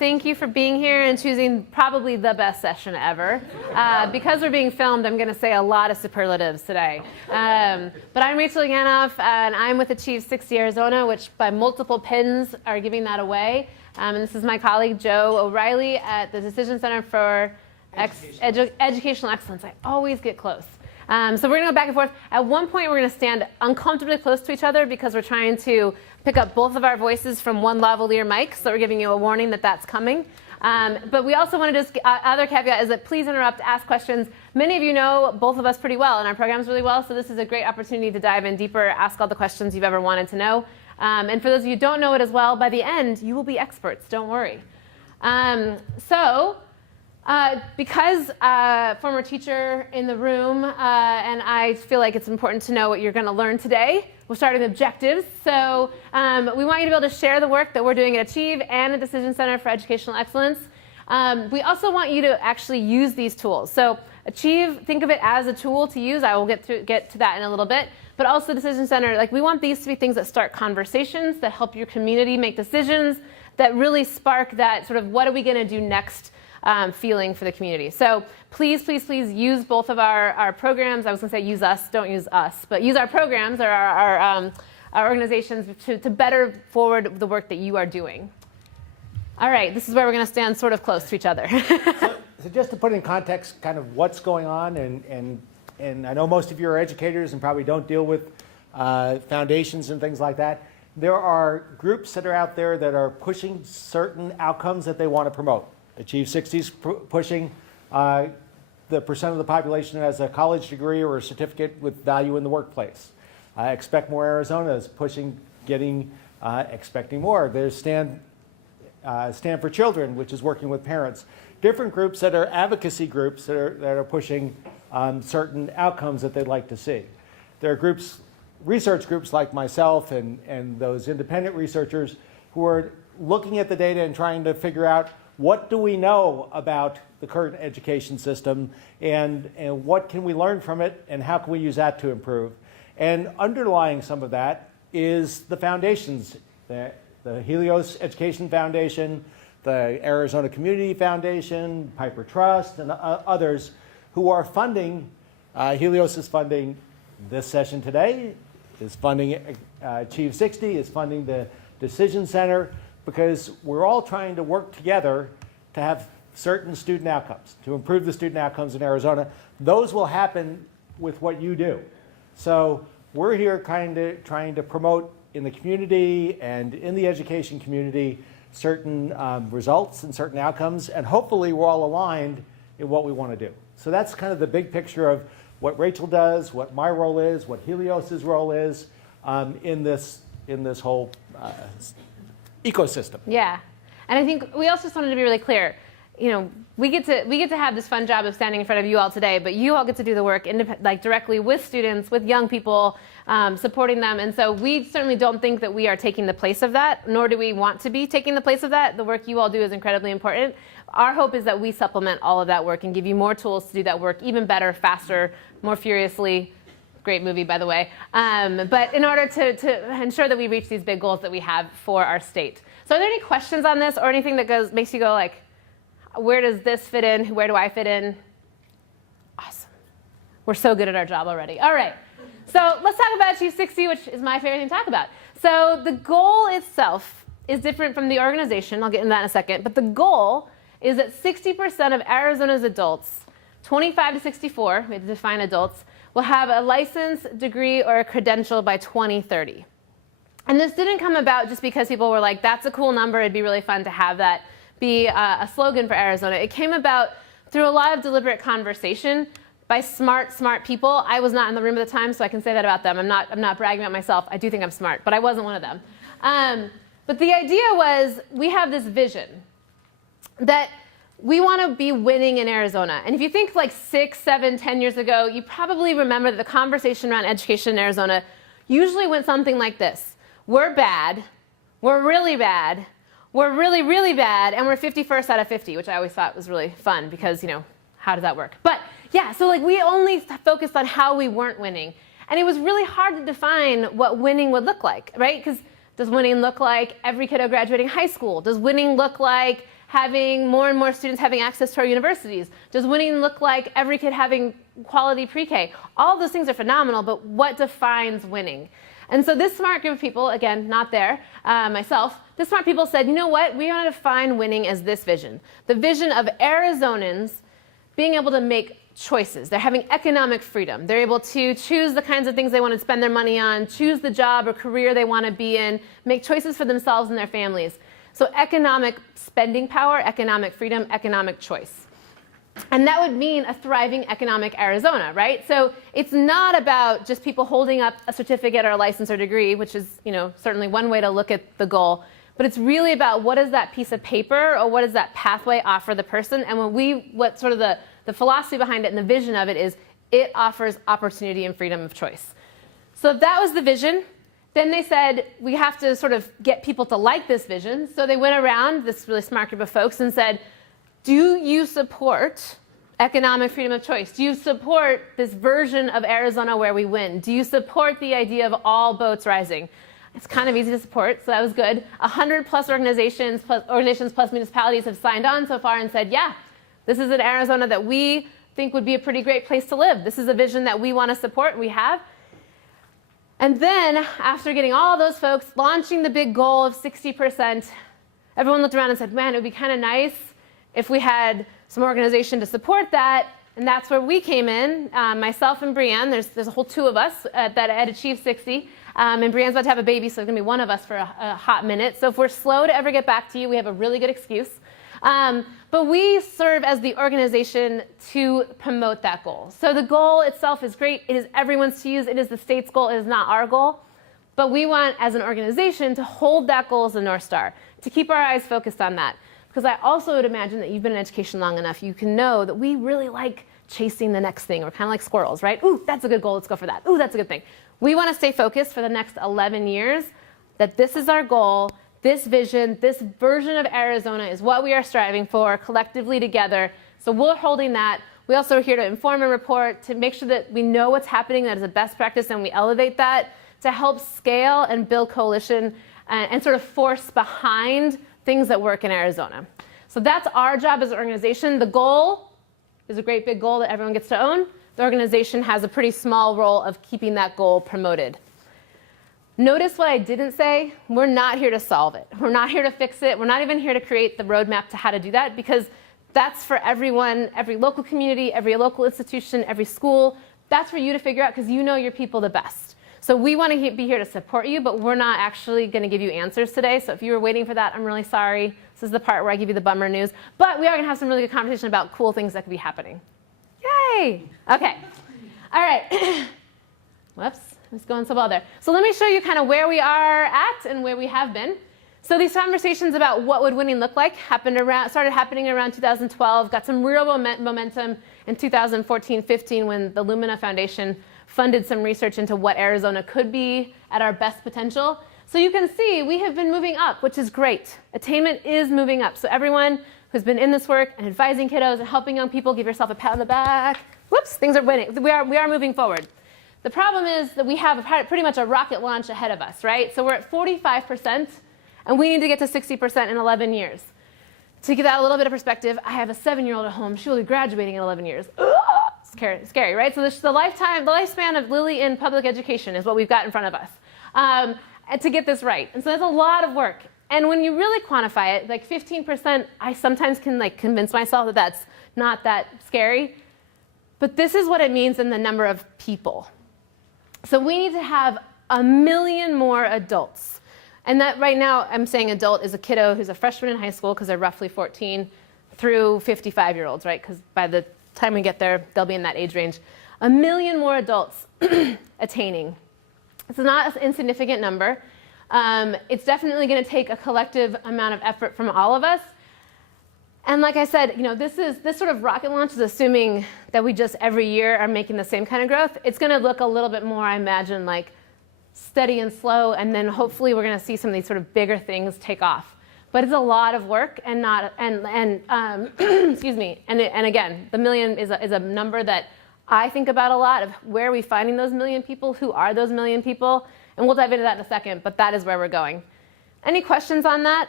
Thank you for being here and choosing probably the best session ever. Because we're being filmed, I'm going to say a lot of superlatives today. But I'm Rachel Yanof, and I'm with Achieve60AZ, which by multiple pins are giving that away. And this is my colleague, Joe O'Reilly, at the Decision Center for Educational Excellence. I always get close. So we're going to go back and forth. At one point, we're going to stand uncomfortably close to each other because we're trying to pick up both of our voices from one lavalier mic, so we're giving you a warning that that's coming. But we also want to just, other caveat is that please interrupt, ask questions. Many of you know both of us pretty well and our programs really well, so this is a great opportunity to dive in deeper, ask all the questions you've ever wanted to know. And for those of you who don't know it as well, by the end, you will be experts, don't worry. Because former teacher in the room, and I feel like it's important to know what you're going to learn today. We're starting with objectives. So we want you to be able to share the work that we're doing at Achieve and the Decision Center for Educational Excellence. We also want you to actually use these tools. So Achieve, think of it as a tool to use. I will get to that in a little bit. But also Decision Center, like we want these to be things that start conversations, that help your community make decisions, that really spark that sort of what are we going to do next feeling for the community. So please, please, please use both of our programs. I was going to say use us, don't use us, but use our programs or our organizations to better forward the work that you are doing. All right, this is where we're going to stand sort of close to each other. So just to put in context kind of what's going on, and I know most of you are educators and probably don't deal with foundations and things like that. There are groups that are out there that are pushing certain outcomes that they want to promote. Achieve60 is pushing the percent of the population that has a college degree or a certificate with value in the workplace. Expect More Arizona is pushing expecting more. There's Stand for Children, which is working with parents. Different groups that are advocacy groups that are pushing certain outcomes that they'd like to see. There are groups, research groups like myself and those independent researchers who are looking at the data and trying to figure out what do we know about the current education system and what can we learn from it and how can we use that to improve? And underlying some of that is the foundations, the Helios Education Foundation, the Arizona Community Foundation, Piper Trust, and others who are funding, Helios is funding this session today, is funding Achieve60, is funding the Decision Center, because we're all trying to work together to have certain student outcomes, to improve the student outcomes in Arizona. Those will happen with what you do. So we're here kind of trying to promote in the community and in the education community certain results and certain outcomes, and hopefully we're all aligned in what we want to do. So that's kind of the big picture of what Rachel does, what my role is, what Helios's role is in this whole ecosystem. Yeah, and I think we also just wanted to be really clear. You know, we get to have this fun job of standing in front of you all today, but you all get to do the work like directly with students, with young people, supporting them. And so we certainly don't think that we are taking the place of that, nor do we want to be taking the place of that. The work you all do is incredibly important. Our hope is that we supplement all of that work and give you more tools to do that work even better, faster, more furiously. Great movie, by the way. But in order to ensure that we reach these big goals that we have for our state. So are there any questions on this or anything that makes you go like, where does this fit in? Where do I fit in? Awesome. We're so good at our job already. All right. So let's talk about Achieve60, which is my favorite thing to talk about. So the goal itself is different from the organization. I'll get into that in a second. But the goal is that 60% of Arizona's adults, 25 to 64, we have to define adults, will have a license, degree, or a credential by 2030. And this didn't come about just because people were like, that's a cool number, it'd be really fun to have that be a slogan for Arizona. It came about through a lot of deliberate conversation by smart people. I was not in the room at the time, so I can say that about them. I'm not bragging about myself. I do think I'm smart, but I wasn't one of them. But the idea was we have this vision that we want to be winning in Arizona. And if you think like 6, 7, 10 years ago, you probably remember that the conversation around education in Arizona usually went something like this. We're bad, we're really bad, we're really, really bad, and we're 51st out of 50, which I always thought was really fun because, you know, how does that work? But yeah, so like we only focused on how we weren't winning. And it was really hard to define what winning would look like, right? Because does winning look like every kiddo graduating high school? Does winning look like having more and more students having access to our universities? Does winning look like every kid having quality pre-K? All of those things are phenomenal, but what defines winning? And so this smart group of people, again, not there, myself, this smart people said, you know what, we want to define winning as this vision. The vision of Arizonans being able to make choices. They're having economic freedom. They're able to choose the kinds of things they want to spend their money on, choose the job or career they want to be in, make choices for themselves and their families. So economic spending power, economic freedom, economic choice. And that would mean a thriving economic Arizona, right? So it's not about just people holding up a certificate or a license or degree, which is, certainly one way to look at the goal. But it's really about what does that piece of paper or what does that pathway offer the person? And what sort of the philosophy behind it and the vision of it is it offers opportunity and freedom of choice. So if that was the vision, then they said we have to sort of get people to like this vision. So they went around, this really smart group of folks, and said, do you support economic freedom of choice? Do you support this version of Arizona where we win? Do you support the idea of all boats rising? It's kind of easy to support, so that was good. 100 plus organizations plus municipalities have signed on so far and said, yeah, this is an Arizona that we think would be a pretty great place to live. This is a vision that we want to support, we have. And then, after getting all those folks launching the big goal of 60%, everyone looked around and said, man, it would be kind of nice if we had some organization to support that. And that's where we came in, myself and Brianne. There's a whole two of us at Achieve60. And Brianne's about to have a baby, so there's going to be one of us for a hot minute. So if we're slow to ever get back to you, we have a really good excuse. But we serve as the organization to promote that goal. So the goal itself is great. It is everyone's to use. It is the state's goal. It is not our goal. But we want, as an organization, to hold that goal as a North Star, to keep our eyes focused on that. Because I also would imagine that you've been in education long enough, you can know that we really like chasing the next thing. We're kind of like squirrels, right? Ooh, that's a good goal. Let's go for that. Ooh, that's a good thing. We want to stay focused for the next 11 years, that this is our goal. This vision, this version of Arizona is what we are striving for collectively together. So we're holding that. We also are here to inform and report, to make sure that we know what's happening, that is a best practice, and we elevate that to help scale and build coalition and sort of force behind things that work in Arizona. So that's our job as an organization. The goal is a great big goal that everyone gets to own. The organization has a pretty small role of keeping that goal promoted. Notice what I didn't say. We're not here to solve it. We're not here to fix it. We're not even here to create the roadmap to how to do that, because that's for everyone, every local community, every local institution, every school. That's for you to figure out, because you know your people the best. So we want to be here to support you, but we're not actually going to give you answers today. So if you were waiting for that, I'm really sorry. This is the part where I give you the bummer news. But we are going to have some really good conversation about cool things that could be happening. Yay! Okay. All right. Whoops. It's going so well there. So let me show you kind of where we are at and where we have been. So these conversations about what would winning look like started happening around 2012, got some real momentum in 2014-15 when the Lumina Foundation funded some research into what Arizona could be at our best potential. So you can see we have been moving up, which is great. Attainment is moving up. So everyone who's been in this work and advising kiddos and helping young people, give yourself a pat on the back. Whoops, things are winning. We are moving forward. The problem is that we have pretty much a rocket launch ahead of us, right? So we're at 45%, and we need to get to 60% in 11 years. To give that a little bit of perspective, I have a 7-year-old at home. She will be graduating in 11 years. Scary, right? So the lifespan of Lily in public education is what we've got in front of us, and to get this right. And so that's a lot of work. And when you really quantify it, like 15%, I sometimes can convince myself that that's not that scary. But this is what it means in the number of people. So we need to have 1 million more adults. And that right now, I'm saying adult is a kiddo who's a freshman in high school, because they're roughly 14, through 55-year-olds, right? Because by the time we get there, they'll be in that age range. 1 million more adults attaining. It's not an insignificant number. It's definitely going to take a collective amount of effort from all of us. And like I said, this sort of rocket launch is assuming that we just every year are making the same kind of growth. It's going to look a little bit more, I imagine, like steady and slow, and then hopefully we're going to see some of these sort of bigger things take off. But it's a lot of work, and excuse me. And again, the million is a number that I think about a lot, of where are we finding those million people? Who are those million people? And we'll dive into that in a second, but that is where we're going. Any questions on that?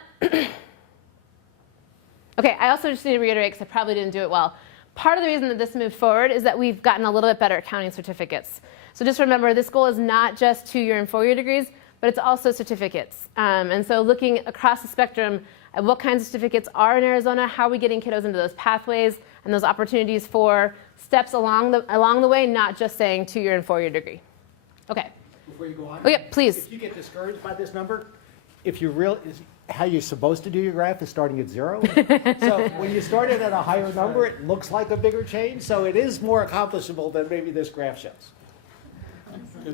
Okay, I also just need to reiterate, because I probably didn't do it well. Part of the reason that this moved forward is that we've gotten a little bit better at counting certificates. So just remember, this goal is not just 2-year and 4-year degrees, but it's also certificates. And so looking across the spectrum at what kinds of certificates are in Arizona, how are we getting kiddos into those pathways and those opportunities for steps along the way, not just saying 2-year and 4-year degree. Okay. Before you go on, yeah, please. If you get discouraged by this number, how you're supposed to do your graph is starting at 0. So when you started at a higher number, it looks like a bigger change. So it is more accomplishable than maybe this graph shows.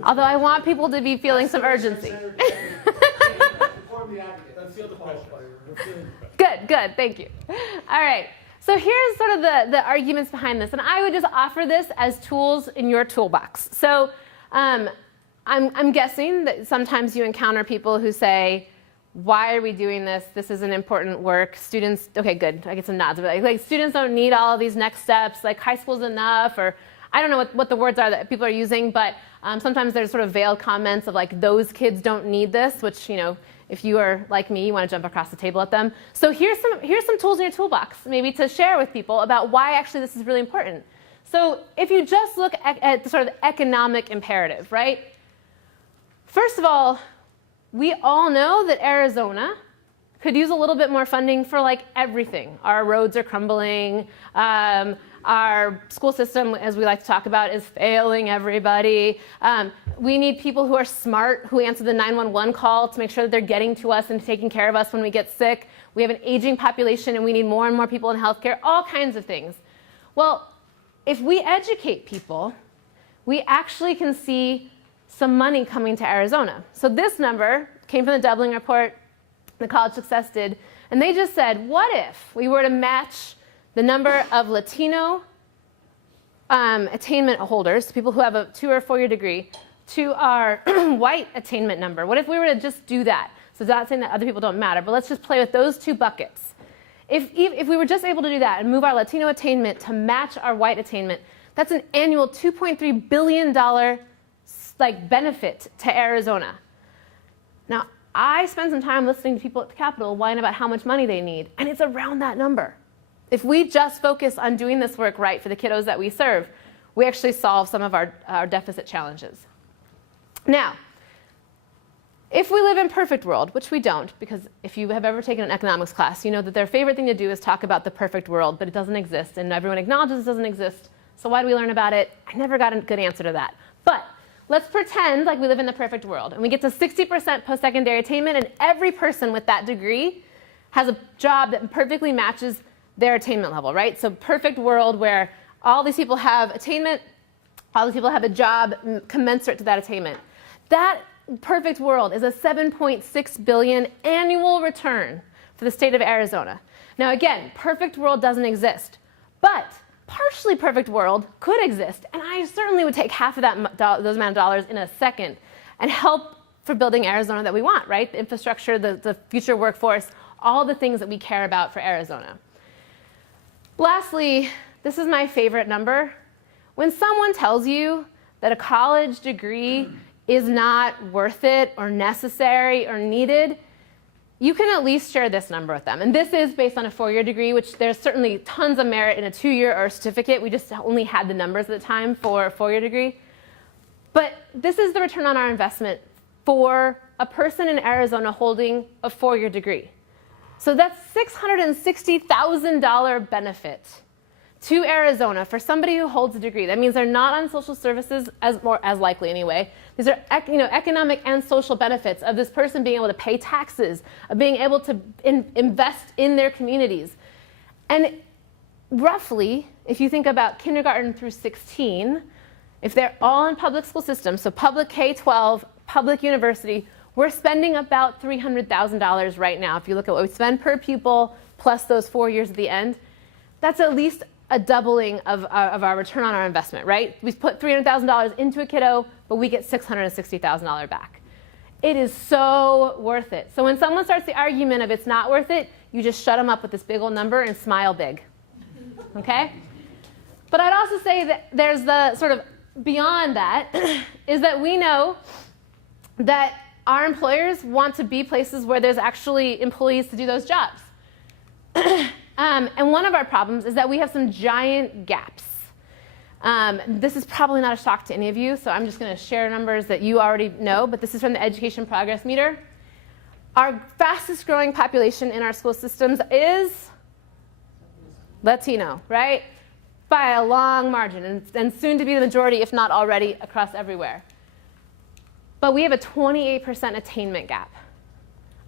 Although I want people to be feeling some urgency. Good, thank you. All right, so here's sort of the arguments behind this. And I would just offer this as tools in your toolbox. So I'm guessing that sometimes you encounter people who say, why are we doing this? This isn't important work. Students, okay, good, I get some nods. But like students don't need all of these next steps. Like high school's enough, or I don't know what the words are that people are using, but sometimes there's sort of veiled comments of like, those kids don't need this, which, you know, if you are like me, you want to jump across the table at them. So here's some tools in your toolbox, maybe to share with people about why actually this is really important. So if you just look at the sort of economic imperative, right? First of all, we all know that Arizona could use a little bit more funding for like everything. Our roads are crumbling. Our school system, as we like to talk about, is failing everybody. We need people who are smart, who answer the 911 call to make sure that they're getting to us and taking care of us when we get sick. We have an aging population and we need more and more people in healthcare, all kinds of things. Well, if we educate people, we actually can see some money coming to Arizona. So this number came from the doubling report the College Success did, and they just said, what if we were to match the number of Latino attainment holders, people who have a 2- or 4-year degree, to our white attainment number? What if we were to just do that? So not saying that other people don't matter, but let's just play with those 2 buckets. If we were just able to do that and move our Latino attainment to match our white attainment, that's an annual $2.3 billion benefit to Arizona. Now, I spent some time listening to people at the Capitol whine about how much money they need, and it's around that number. If we just focus on doing this work right for the kiddos that we serve, we actually solve some of our deficit challenges. Now, if we live in perfect world, which we don't, because if you have ever taken an economics class, you know that their favorite thing to do is talk about the perfect world, but it doesn't exist, and everyone acknowledges it doesn't exist, so why do we learn about it? I never got a good answer to that. But let's pretend like we live in the perfect world, and we get to 60% post-secondary attainment, and every person with that degree has a job that perfectly matches their attainment level, right? So perfect world where all these people have attainment, all these people have a job commensurate to that attainment. That perfect world is a $7.6 billion annual return for the state of Arizona. Now again, perfect world doesn't exist, but partially perfect world could exist, and I certainly would take half of those amount of dollars in a second and help for building Arizona that we want, right? The infrastructure, the future workforce, all the things that we care about for Arizona. Lastly, this is my favorite number. When someone tells you that a college degree is not worth it or necessary or needed, you can at least share this number with them. And this is based on a 4-year degree, which there's certainly tons of merit in a 2-year or a certificate. We just only had the numbers at the time for a 4-year degree. But this is the return on our investment for a person in Arizona holding a 4-year degree. So that's $660,000 benefit to Arizona for somebody who holds a degree. That means they're not on social services as likely anyway. These are economic and social benefits of this person being able to pay taxes, of being able to invest in their communities. And roughly, if you think about kindergarten through 16, if they're all in public school systems, so public K-12, public university, we're spending about $300,000 right now. If you look at what we spend per pupil plus those 4 years at the end, that's at least a doubling of our return on our investment, right? We put $300,000 into a kiddo, but we get $660,000 back. It is so worth it. So when someone starts the argument of it's not worth it, you just shut them up with this big old number and smile big, okay? But I'd also say that there's the sort of beyond that is that we know that our employers want to be places where there's actually employees to do those jobs. And one of our problems is that we have some giant gaps. This is probably not a shock to any of you, so I'm just going to share numbers that you already know, but this is from the Education Progress Meter. Our fastest growing population in our school systems is Latino, right? By a long margin, and soon to be the majority, if not already, across everywhere. But we have a 28% attainment gap.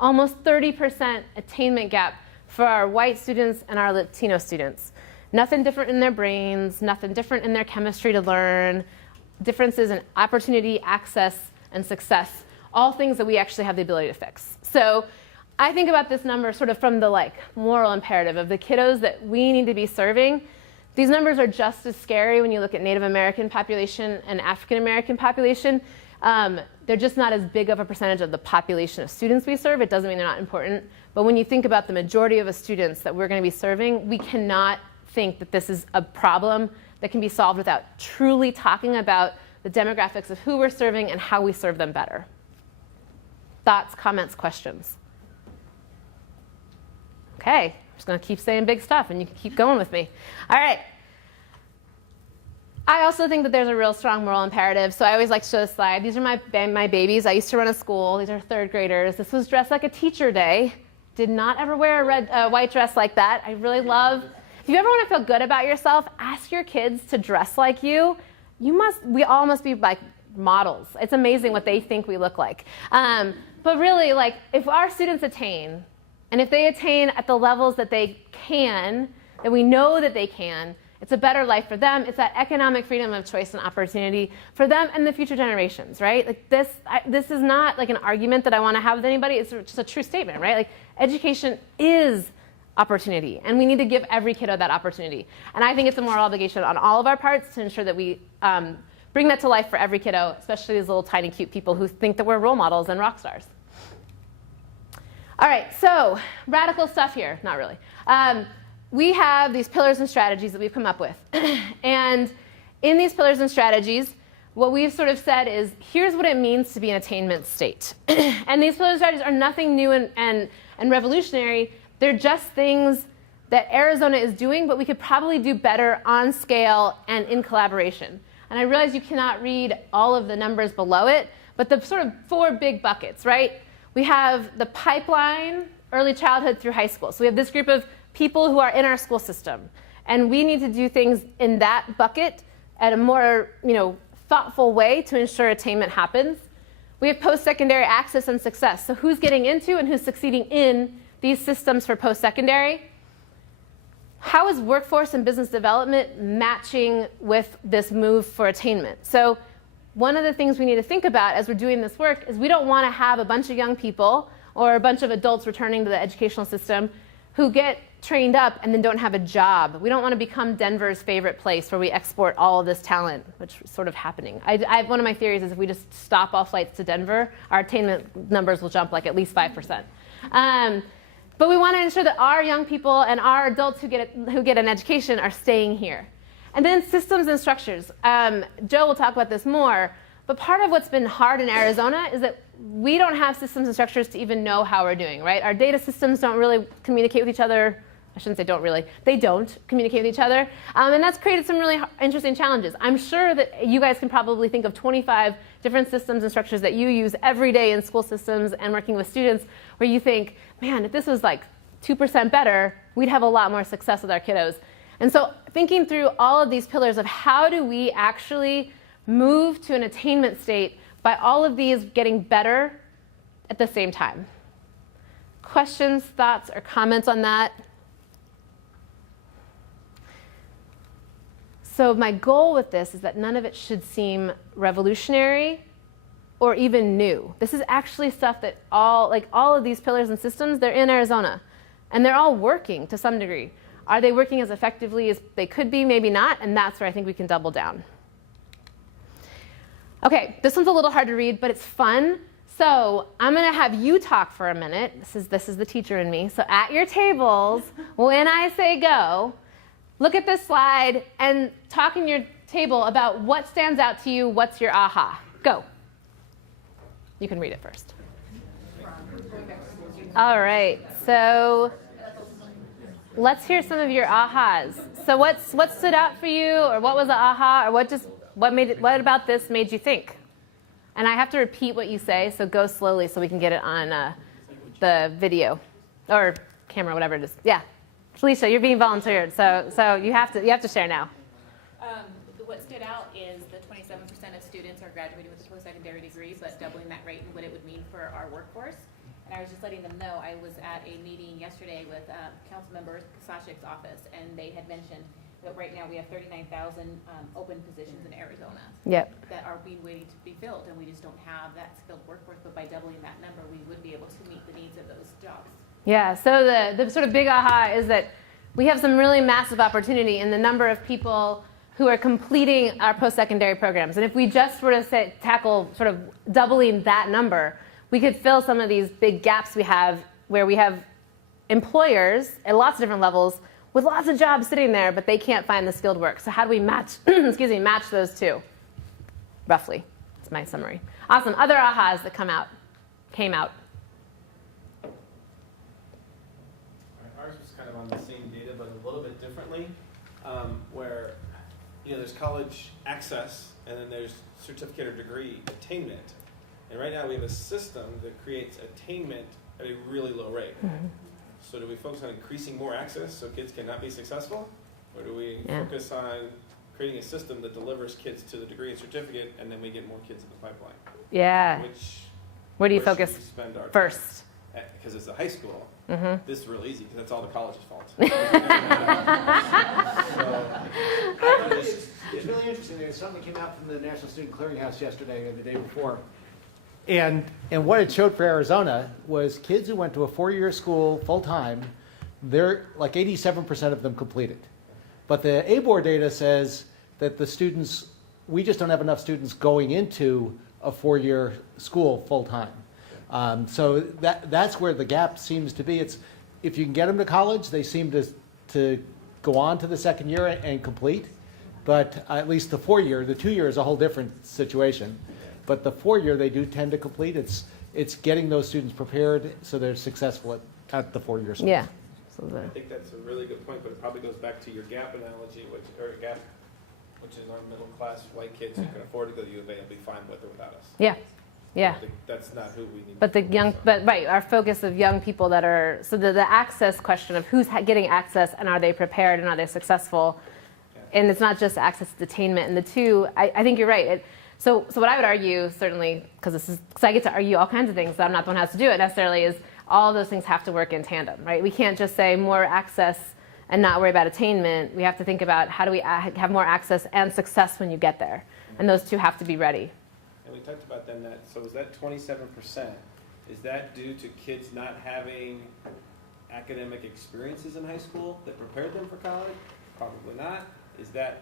Almost 30% attainment gap for our white students and our Latino students. Nothing different in their brains, nothing different in their chemistry to learn, differences in opportunity, access, and success, all things that we actually have the ability to fix. So I think about this number sort of from the moral imperative of the kiddos that we need to be serving. These numbers are just as scary when you look at Native American population and African American population. They're just not as big of a percentage of the population of students we serve. It doesn't mean they're not important. But when you think about the majority of the students that we're going to be serving, we cannot think that this is a problem that can be solved without truly talking about the demographics of who we're serving and how we serve them better. Thoughts, comments, questions? Okay, I'm just going to keep saying big stuff, and you can keep going with me. All right. I also think that there's a real strong moral imperative, so I always like to show this slide. These are my babies. I used to run a school. These are third graders. This was Dress Like a Teacher Day. Did not ever wear a white dress like that. I really love. If you ever want to feel good about yourself, ask your kids to dress like you. We all must be like models. It's amazing what they think we look like. But really, if our students attain, and if they attain at the levels that they can, that we know that they can, it's a better life for them. It's that economic freedom of choice and opportunity for them and the future generations, right? This is not like an argument that I want to have with anybody. It's just a true statement, right? Education is opportunity, and we need to give every kiddo that opportunity. And I think it's a moral obligation on all of our parts to ensure that we bring that to life for every kiddo, especially these little tiny cute people who think that we're role models and rock stars. All right, so radical stuff here. Not really. We have these pillars and strategies that we've come up with. And in these pillars and strategies, what we've sort of said is, here's what it means to be an attainment state. And these pillars and strategies are nothing new and revolutionary. They're just things that Arizona is doing, but we could probably do better on scale and in collaboration. And I realize you cannot read all of the numbers below it, but the sort of 4 big buckets, right? We have the pipeline, early childhood through high school. So we have this group of people who are in our school system. And we need to do things in that bucket at a more thoughtful way to ensure attainment happens. We have post-secondary access and success. So who's getting into and who's succeeding in these systems for post-secondary? How is workforce and business development matching with this move for attainment? So one of the things we need to think about as we're doing this work is we don't want to have a bunch of young people or a bunch of adults returning to the educational system who get trained up and then don't have a job. We don't want to become Denver's favorite place where we export all of this talent, which is sort of happening. One of my theories is if we just stop all flights to Denver, our attainment numbers will jump at least 5%. But we want to ensure that our young people and our adults who get an education are staying here. And then systems and structures. Joe will talk about this more, but part of what's been hard in Arizona is that we don't have systems and structures to even know how we're doing, right? Our data systems don't really communicate with each other. I shouldn't say don't really. They don't communicate with each other. And that's created some really interesting challenges. I'm sure that you guys can probably think of 25 different systems and structures that you use every day in school systems and working with students where you think, man, if this was 2% better, we'd have a lot more success with our kiddos. And so thinking through all of these pillars of how do we actually move to an attainment state by all of these getting better at the same time. Questions, thoughts, or comments on that? So my goal with this is that none of it should seem revolutionary or even new. This is actually stuff that all of these pillars and systems, they're in Arizona. And they're all working to some degree. Are they working as effectively as they could be? Maybe not. And that's where I think we can double down. Okay, this one's a little hard to read, but it's fun. So I'm going to have you talk for a minute. This is the teacher in me. So at your tables, when I say go, look at this slide and talk in your table about what stands out to you, what's your aha. Go. You can read it first. All right, so let's hear some of your ahas. So what stood out for you, or what was the aha, or what about this made you think? And I have to repeat what you say, so go slowly so we can get it on the video or camera, whatever it is. Yeah, Felicia, you're being volunteered, so you have to share now. What stood out is the 27% of students are graduating with a post-secondary degree, but doubling that rate and what it would mean for our workforce. And I was just letting them know, I was at a meeting yesterday with Councilmember Kasachik's office, and they had mentioned that right now we have 39,000 open positions in Arizona that are being waiting to be filled, and we just don't have that skilled workforce. But by doubling that number, we would be able to meet the needs of those jobs. Yeah, so the sort of big aha is that we have some really massive opportunity in the number of people who are completing our post-secondary programs. And if we just were to tackle sort of doubling that number, we could fill some of these big gaps we have where we have employers at lots of different levels with lots of jobs sitting there, but they can't find the skilled work. So how do we match, match those two? Roughly, that's my summary. Awesome, other ahas that came out. Ours was kind of on the same data, but a little bit differently, where there's college access, and then there's certificate or degree attainment. And right now we have a system that creates attainment at a really low rate. Mm-hmm. So do we focus on increasing more access so kids cannot be successful? Or do we focus on creating a system that delivers kids to the degree and certificate, and then we get more kids in the pipeline? Yeah. Where do you focus spend our first? Because it's a high school. Mm-hmm. This is real easy because that's all the college's fault. It's really interesting. There's something that came out from the National Student Clearinghouse yesterday or the day before. And what it showed for Arizona was kids who went to a 4-year school full-time, they're like 87% of them completed. But the ABOR data says that the students, we just don't have enough students going into a 4-year school full-time. So that's where the gap seems to be. It's if you can get them to college, they seem to go on to the second year and complete. But at least the 4-year, the 2-year is a whole different situation. But the 4-year, they do tend to complete. It's getting those students prepared so they're successful at the 4-year school. Yeah. I think that's a really good point, but it probably goes back to your gap analogy, which is our middle class white kids who can afford to go to U of A will be fine with or without us. Yeah. Yeah. That's not who we need. But right, our focus of young people that are, so the access question of who's getting access and are they prepared and are they successful? Yeah. And it's not just access to attainment. And the two, I think you're right. So what I would argue, certainly, because I get to argue all kinds of things, so I'm not the one who has to do it necessarily, is all those things have to work in tandem, right? We can't just say more access and not worry about attainment. We have to think about how do we have more access and success when you get there. And those two have to be ready. And we talked about then so is that 27%, is that due to kids not having academic experiences in high school that prepared them for college? Probably not. Is that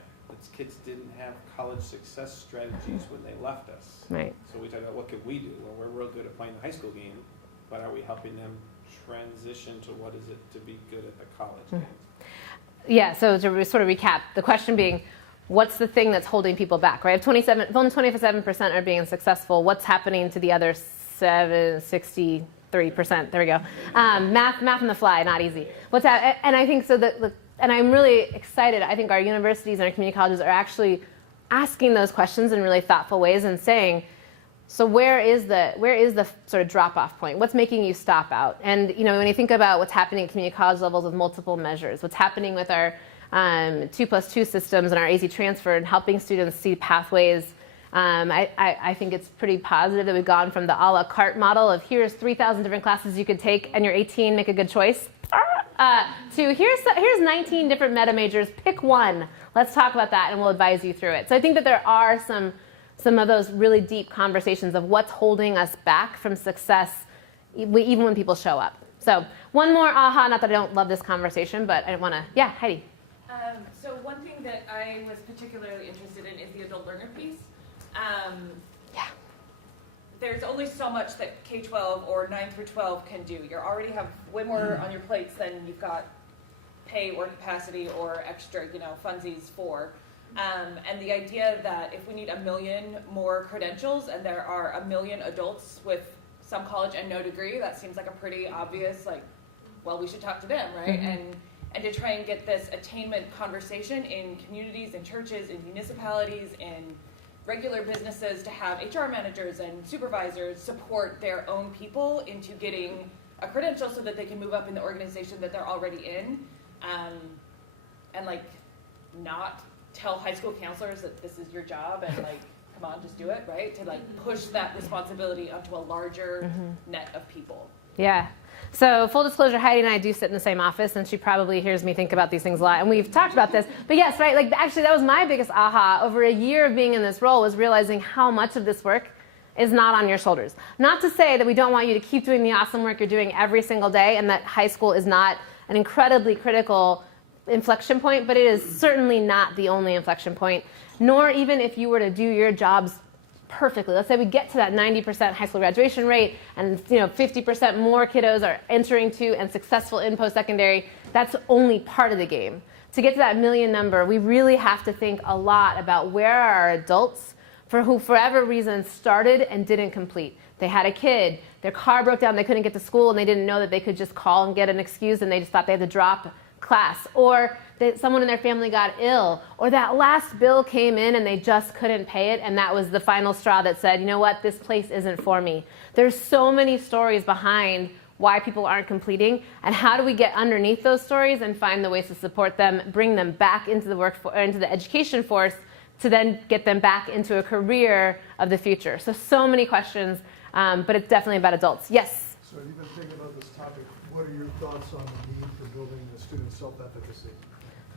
kids didn't have college success strategies when they left us? Right. So we talked about what could we do? Well, we're real good at playing the high school game, but are we helping them transition to what is it to be good at the college game? Yeah, so to sort of recap, the question being, what's the thing that's holding people back, right? If only 27% are being successful, what's happening to the other 63%? There we go. Math on the fly, not easy. And I think so and I'm really excited. I think our universities and our community colleges are actually asking those questions in really thoughtful ways and saying, so where is the sort of drop-off point? What's making you stop out? And when you think about what's happening at community college levels with multiple measures, what's happening with our 2+2 systems and our AZ transfer and helping students see pathways, I think it's pretty positive that we've gone from the a la carte model of here's 3,000 different classes you could take and you're 18, make a good choice, to here's 19 different meta majors, pick one. Let's talk about that and we'll advise you through it. So I think that there are some of those really deep conversations of what's holding us back from success even when people show up. So one more aha, not that I don't love this conversation, but I want to, yeah, Heidi. So one thing that I was particularly interested in is the adult learner piece. There's only so much that K-12 or 9 through 12 can do. You already have way more on your plates than you've got pay or capacity or extra, funsies for. And the idea that if we need 1 million more credentials and there are 1 million adults with some college and no degree, that seems like a pretty obvious, we should talk to them, right? Mm-hmm. and to try and get this attainment conversation in communities, in churches, in municipalities, in regular businesses, to have HR managers and supervisors support their own people into getting a credential so that they can move up in the organization that they're already in, and like not tell high school counselors that this is your job and like, come on, just do it, right? To like push that responsibility onto a larger net of people. Yeah. So full disclosure, Heidi and I do sit in the same office, and she probably hears me think about these things a lot, and we've talked about this. But yes, right, like actually that was my biggest aha over a year of being in this role, was realizing how much of this work is not on your shoulders. Not to say that we don't want you to keep doing the awesome work you're doing every single day, and that high school is not an incredibly critical inflection point, but it is certainly not the only inflection point, nor even if you were to do your jobs perfectly. Let's say we get to that 90% high school graduation rate, and 50% more kiddos are entering to and successful in post-secondary. That's only part of the game. To get to that million number, we really have to think a lot about where are our adults for who, for whatever reason, started and didn't complete. They had a kid, their car broke down, they couldn't get to school, and they didn't know that they could just call and get an excuse, and they just thought they had to drop class, or that someone in their family got ill, or that last bill came in and they just couldn't pay it, and that was the final straw that said, you know what, this place isn't for me. There's so many stories behind why people aren't completing, and how do we get underneath those stories and find the ways to support them, bring them back into the into the education force, to then get them back into a career of the future. So many questions, but it's definitely about adults. Yes? So you've been thinking about this topic. What are your thoughts on the need for building the student self-efficacy?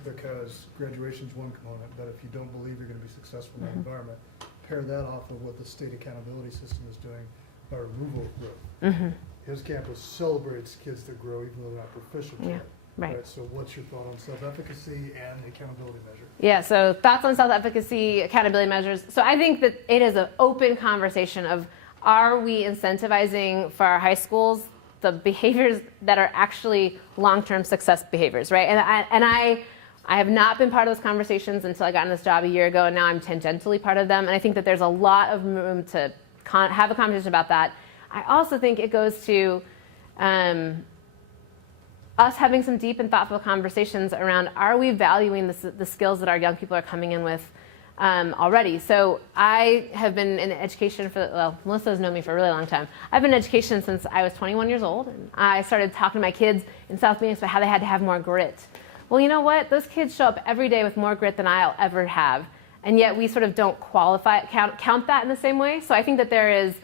Because graduation is one component, but if you don't believe you're going to be successful in that environment, pair that off of what the state accountability system is doing by removal of growth. His campus celebrates kids that grow even though they're not proficient yet. Right. So what's your thought on self-efficacy and the accountability measure? Yeah, so thoughts on self-efficacy, accountability measures. So I think that it is an open conversation of, are we incentivizing for our high schools the behaviors that are actually long-term success behaviors, right? And I have not been part of those conversations until I got in this job a year ago, and now I'm tangentially part of them. And I think that there's a lot of room to have a conversation about that. I also think it goes to us having some deep and thoughtful conversations around, are we valuing the skills that our young people are coming in with already? So I have been in education well, Melissa's known me for a really long time. I've been in education since I was 21 years old, and I started talking to my kids in South Phoenix about how they had to have more grit. Well, you know what? Those kids show up every day with more grit than I'll ever have, and yet we sort of don't count that in the same way. So I think that there is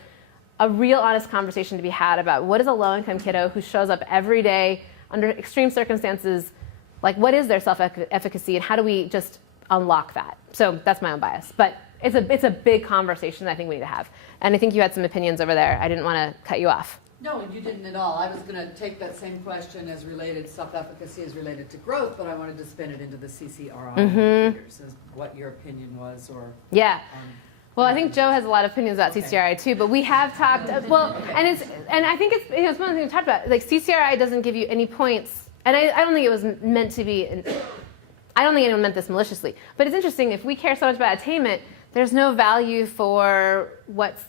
a real honest conversation to be had about, what is a low-income kiddo who shows up every day under extreme circumstances, like what is their self-efficacy, and how do we just unlock that? So that's my own bias, but it's a big conversation that I think we need to have. And I think you had some opinions over there. I didn't want to cut you off. No, and you didn't at all. I was going to take that same question as related, self-efficacy is related to growth, but I wanted to spin it into the CCRI indicators, as what your opinion was, or yeah. Well, I think Joe has a lot of opinions about CCRI too, but we have talked, well, and I think it's one of the things we talked about. Like, CCRI doesn't give you any points, and I don't think it was meant to be, I don't think anyone meant this maliciously, but it's interesting, if we care so much about attainment, there's no value for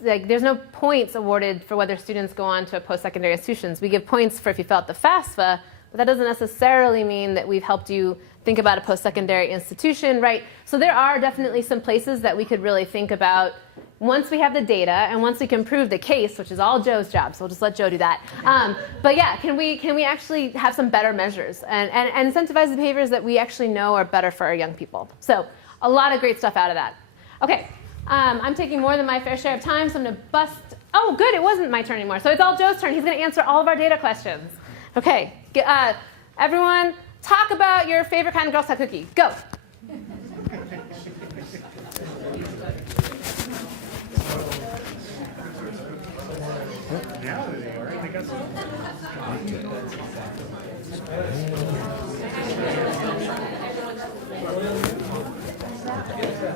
there's no points awarded for whether students go on to post-secondary institutions. We give points for if you fill out the FAFSA, but that doesn't necessarily mean that we've helped you think about a post-secondary institution, right? So there are definitely some places that we could really think about once we have the data and once we can prove the case, which is all Joe's job, so we'll just let Joe do that. But yeah, can we actually have some better measures and incentivize the behaviors that we actually know are better for our young people? So a lot of great stuff out of that. Okay, I'm taking more than my fair share of time, so I'm going to bust. Oh, good, it wasn't my turn anymore. So it's all Joe's turn. He's going to answer all of our data questions. Okay, everyone, talk about your favorite kind of Girl Scout cookie. Go.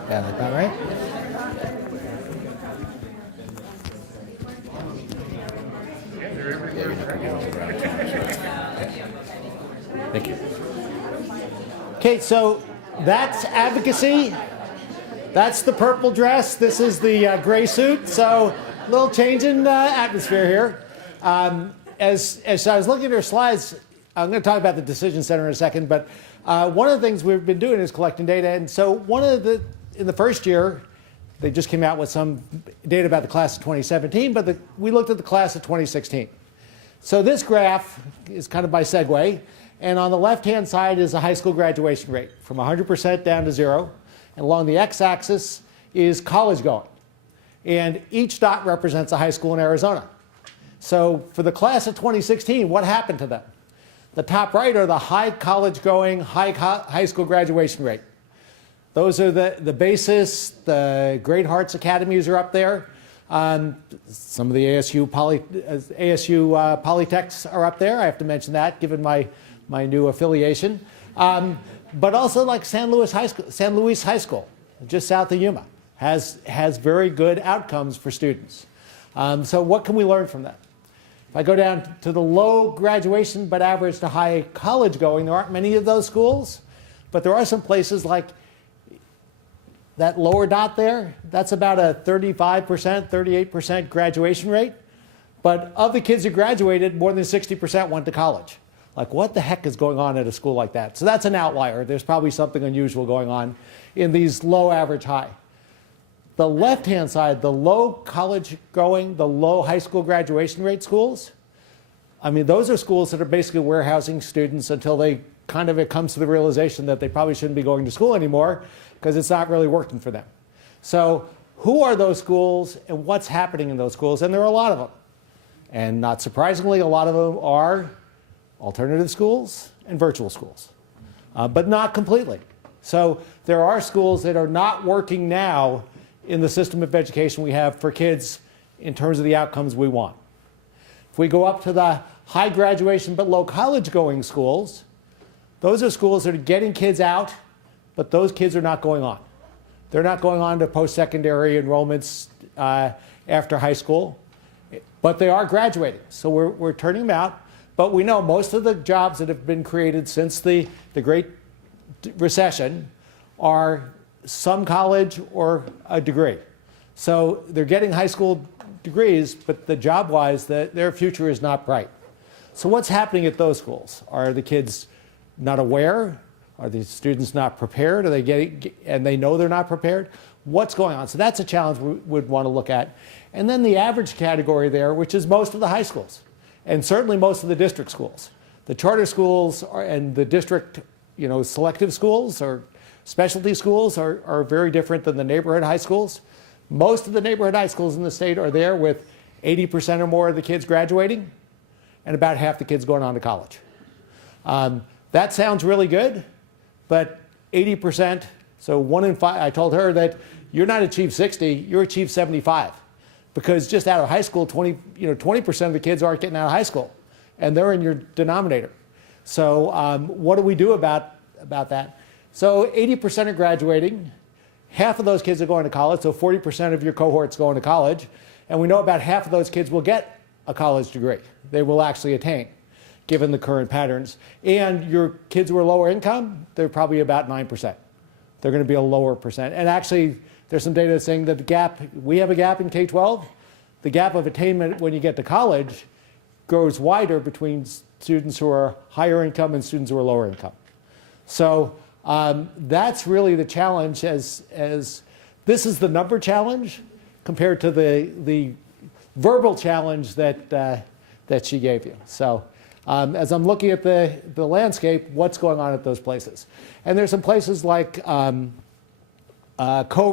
Yeah, like that, right? Thank you. Okay, so that's advocacy. That's the purple dress. This is the gray suit. So a little change in atmosphere here. As I was looking at her slides, I'm going to talk about the decision center in a second, but one of the things we've been doing is collecting data. And so in the first year, they just came out with some data about the class of 2017, but we looked at the class of 2016. So this graph is kind of by segue. And on the left-hand side is the high school graduation rate from 100% down to 0. And along the x-axis is college going. And each dot represents a high school in Arizona. So for the class of 2016, what happened to them? The top right are the high college going, high school graduation rate. Those are the basis, the Great Hearts Academies are up there. Some of the ASU Polytechs are up there. I have to mention that given my new affiliation. But also like San Luis High School, just south of Yuma, has very good outcomes for students. So what can we learn from that? If I go down to the low graduation but average to high college going, there aren't many of those schools, but there are some places like that lower dot there. That's about a 35%, 38% graduation rate. But of the kids who graduated, more than 60% went to college. Like, what the heck is going on at a school like that? So that's an outlier. There's probably something unusual going on in these low, average, high. The left-hand side, the low college going, the low high school graduation rate schools, I mean, those are schools that are basically warehousing students until it comes to the realization that they probably shouldn't be going to school anymore because it's not really working for them. So who are those schools and what's happening in those schools? And there are a lot of them. And not surprisingly, a lot of them are alternative schools and virtual schools, but not completely. So there are schools that are not working now in the system of education we have for kids in terms of the outcomes we want. If we go up to the high graduation but low college going schools, those are schools that are getting kids out, but those kids are not going on. They're not going on to post-secondary enrollments after high school, but they are graduating. So we're turning them out. But we know most of the jobs that have been created since the Great Recession are some college or a degree. So they're getting high school degrees, but the job-wise, their future is not bright. So what's happening at those schools? Are the kids not aware? Are the students not prepared? Are they getting, and they know they're not prepared? What's going on? So that's a challenge we would want to look at. And then the average category there, which is most of the high schools, and certainly most of the district schools. The charter schools and the district, selective schools or specialty schools are very different than the neighborhood high schools. Most of the neighborhood high schools in the state are there with 80% or more of the kids graduating and about half the kids going on to college. That sounds really good, but 80%, so 1 in 5, I told her that you're not Achieve60, you're Achieve75. Because just out of high school, 20% of the kids aren't getting out of high school, and they're in your denominator. So what do we do about that? So 80% are graduating. Half of those kids are going to college, so 40% of your cohort's going to college. And we know about half of those kids will get a college degree. They will actually attain, given the current patterns. And your kids who are lower income, they're probably about 9%. They're going to be a lower percent. And actually, there's some data saying that we have a gap in K-12. The gap of attainment when you get to college grows wider between students who are higher income and students who are lower income. So that's really the challenge as this is the number challenge compared to the verbal challenge that she gave you. So as I'm looking at the landscape, what's going on at those places? And there's some places like Cove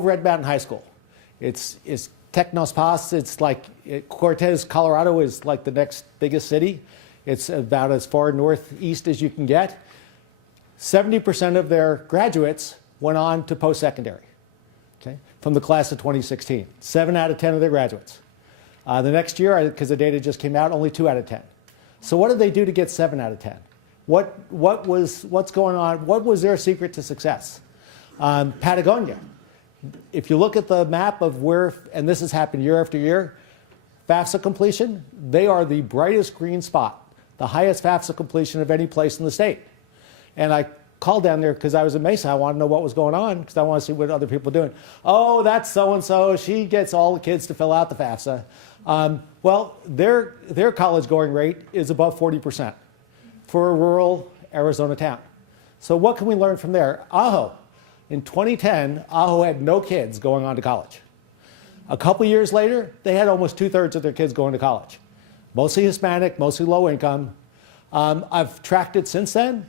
Red Mountain High School. It's Tecnos Paz. It's like Cortez, Colorado is like the next biggest city. It's about as far northeast as you can get. 70% of their graduates went on to post-secondary, okay, from the class of 2016. 7 out of 10 of their graduates. The next year, because the data just came out, only 2 out of 10. So what did they do to get 7 out of 10? What's going on? What was their secret to success? Patagonia. If you look at the map of where, and this has happened year after year, FAFSA completion, they are the brightest green spot, the highest FAFSA completion of any place in the state. And I called down there because I was in Mesa. I wanted to know what was going on because I want to see what other people are doing. Oh, that's so-and-so. She gets all the kids to fill out the FAFSA. Well, their college going rate is above 40%. for a rural Arizona town. So what can we learn from there? Ajo. In 2010, Ajo had no kids going on to college. A couple years later, they had almost 2/3 of their kids going to college. Mostly Hispanic, mostly low income. I've tracked it since then.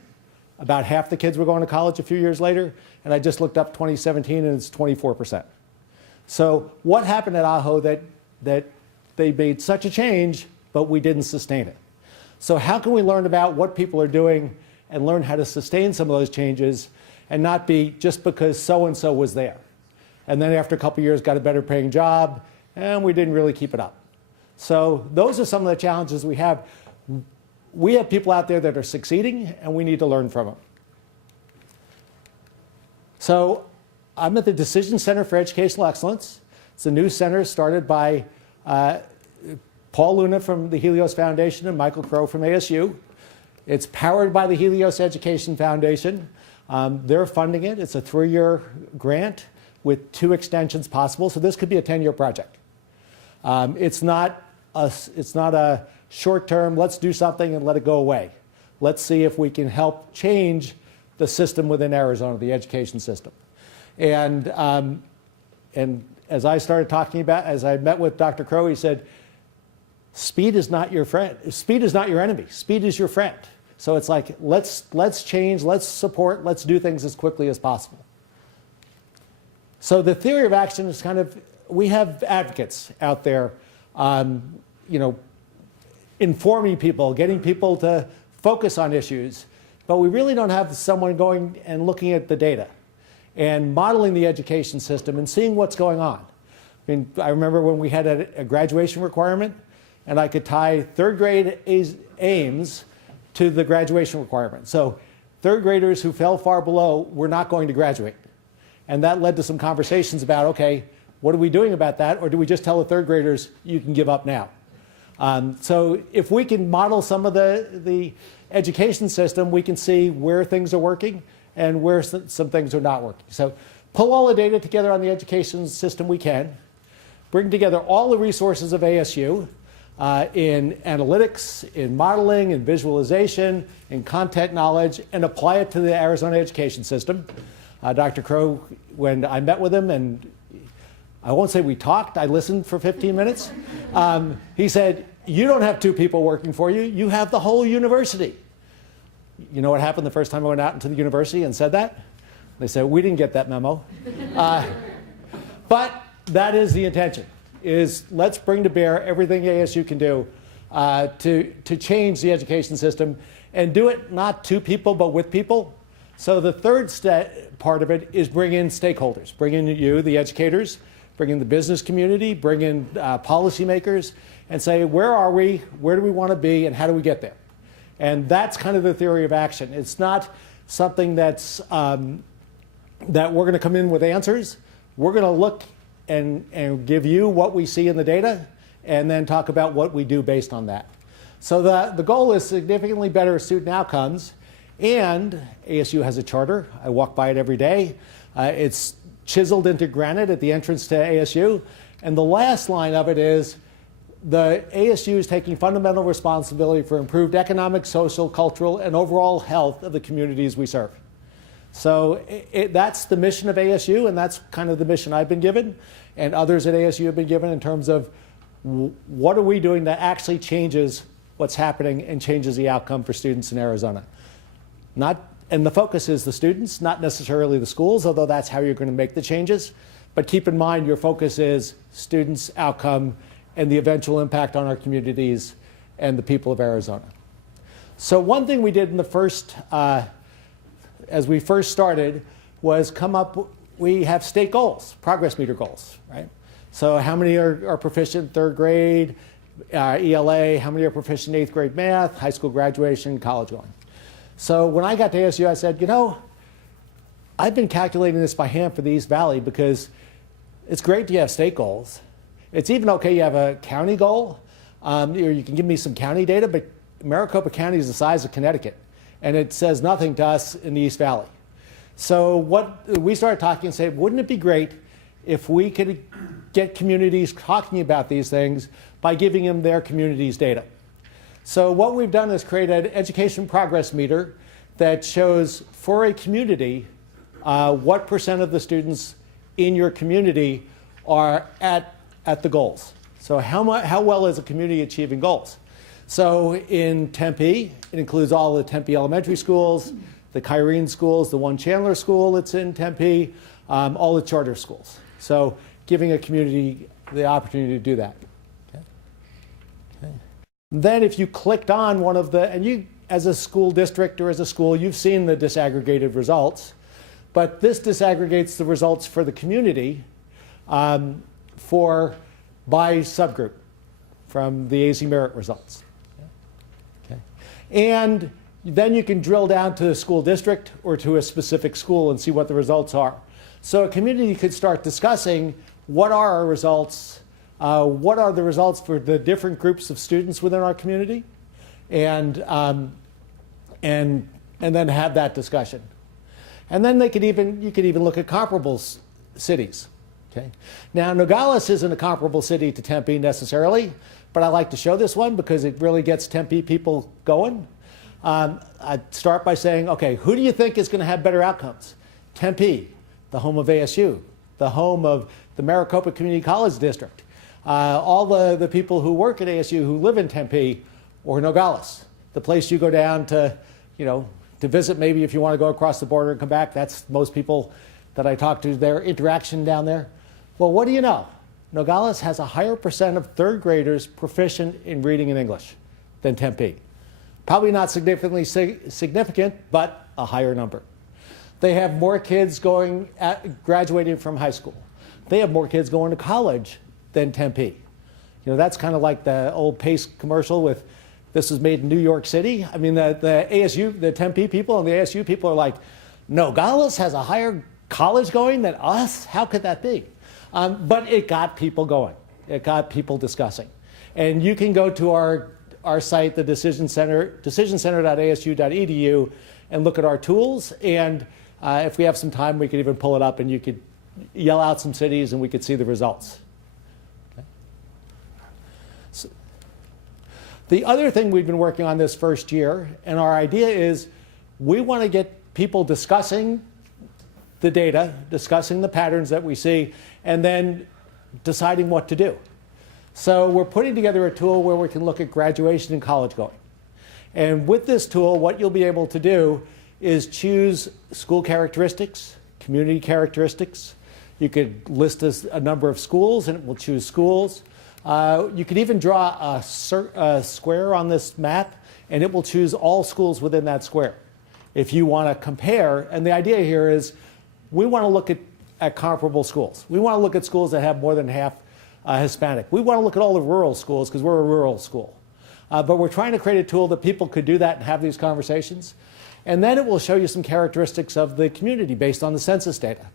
About half the kids were going to college a few years later, and I just looked up 2017 and it's 24%. So what happened at Ajo that they made such a change, but we didn't sustain it? So how can we learn about what people are doing and learn how to sustain some of those changes and not be just because so-and-so was there? And then after a couple years got a better paying job, and we didn't really keep it up. So those are some of the challenges we have. We have people out there that are succeeding, and we need to learn from them. So I'm at the Decision Center for Educational Excellence. It's a new center started by Paul Luna from the Helios Foundation and Michael Crow from ASU. It's powered by the Helios Education Foundation. They're funding it. It's a 3-year grant with 2 extensions possible. So this could be a 10-year project. It's not a short-term, let's do something and let it go away. Let's see if we can help change the system within Arizona, the education system. And as I started talking about, as I met with Dr. Crow, he said, speed is not your friend. Speed is not your enemy. Speed is your friend. So it's like, let's change, let's support, let's do things as quickly as possible. So the theory of action is kind of, we have advocates out there, informing people, getting people to focus on issues, but we really don't have someone going and looking at the data and modeling the education system and seeing what's going on. I remember when we had a graduation requirement, and I could tie 3rd grade aims to the graduation requirement. So 3rd graders who fell far below were not going to graduate. And that led to some conversations about, okay, what are we doing about that? Or do we just tell the 3rd graders, you can give up now? So if we can model some of the education system, we can see where things are working and where some things are not working. So pull all the data together on the education system we can, bring together all the resources of ASU in analytics, in modeling, in visualization, in content knowledge, and apply it to the Arizona education system. Dr. Crow, when I met with him, and I won't say we talked, I listened for 15 minutes. He said, you don't have 2 people working for you, you have the whole university. You know what happened the first time I went out into the university and said that? They said, we didn't get that memo. But that is the intention, is let's bring to bear everything ASU can do to change the education system and do it not to people, but with people. So the third part of it is bring in stakeholders, bring in you, the educators, bring in the business community, bring in policymakers, and say, where are we, where do we want to be, and how do we get there? And that's kind of the theory of action. It's not something that's, that we're going to come in with answers. We're going to look and give you what we see in the data, and then talk about what we do based on that. So the goal is significantly better student outcomes, and ASU has a charter. I walk by it every day. It's chiseled into granite at the entrance to ASU. And the last line of it is, the ASU is taking fundamental responsibility for improved economic, social, cultural, and overall health of the communities we serve. So that's the mission of ASU, and that's kind of the mission I've been given, and others at ASU have been given, in terms of what are we doing that actually changes what's happening and changes the outcome for students in Arizona. And the focus is the students, not necessarily the schools, although that's how you're going to make the changes. But keep in mind, your focus is students' outcome and the eventual impact on our communities and the people of Arizona. So one thing we did in the first, as we first started, was we have state goals, progress meter goals, right? So how many are proficient 3rd grade, ELA, how many are proficient 8th grade math, high school graduation, college going. So when I got to ASU, I said, I've been calculating this by hand for the East Valley, because it's great to have state goals. It's even okay you have a county goal, or you can give me some county data, but Maricopa County is the size of Connecticut, and it says nothing to us in the East Valley. So we started talking and said, wouldn't it be great if we could get communities talking about these things by giving them their community's data? So what we've done is create an education progress meter that shows for a community what percent of the students in your community are at the goals. So how well is a community achieving goals? So in Tempe, it includes all the Tempe elementary schools, the Kyrene schools, the one Chandler school that's in Tempe, all the charter schools. So giving a community the opportunity to do that. Okay. Okay. Then if you clicked on one of the, and you as a school district or as a school, you've seen the disaggregated results, but this disaggregates the results for the community by subgroup from the AZ merit results. Okay. And then you can drill down to a school district or to a specific school and see what the results are. So a community could start discussing what are our results, what are the results for the different groups of students within our community, and then have that discussion. And then you could even look at comparable cities. Okay. Now Nogales isn't a comparable city to Tempe necessarily, but I like to show this one because it really gets Tempe people going. I'd start by saying, okay, who do you think is going to have better outcomes? Tempe, the home of ASU, the home of the Maricopa Community College District, all the people who work at ASU who live in Tempe, or Nogales, the place you go down to, to visit maybe if you want to go across the border and come back. That's most people that I talk to, their interaction down there. Well, what do you know? Nogales has a higher percent of third graders proficient in reading and English than Tempe. Probably not significant, but a higher number. They have more kids graduating from high school. They have more kids going to college than Tempe. That's kind of like the old Pace commercial with, this was made in New York City. I mean, the ASU, the Tempe people and the ASU people are like, Nogales has a higher college going than us? How could that be? But it got people going. It got people discussing. And you can go to our site, the Decision Center, decisioncenter.asu.edu, and look at our tools. And if we have some time, we could even pull it up and you could yell out some cities and we could see the results. Okay. So, the other thing we've been working on this first year, and our idea is we want to get people discussing the data, discussing the patterns that we see, and then deciding what to do. So we're putting together a tool where we can look at graduation and college going. And with this tool, what you'll be able to do is choose school characteristics, community characteristics. You could list a number of schools, and it will choose schools. You could even draw a square on this map, and it will choose all schools within that square. If you want to compare, and the idea here is we want to look at comparable schools. We want to look at schools that have more than half Hispanic. We want to look at all the rural schools because we're a rural school. But we're trying to create a tool that people could do that and have these conversations. And then it will show you some characteristics of the community based on the census data.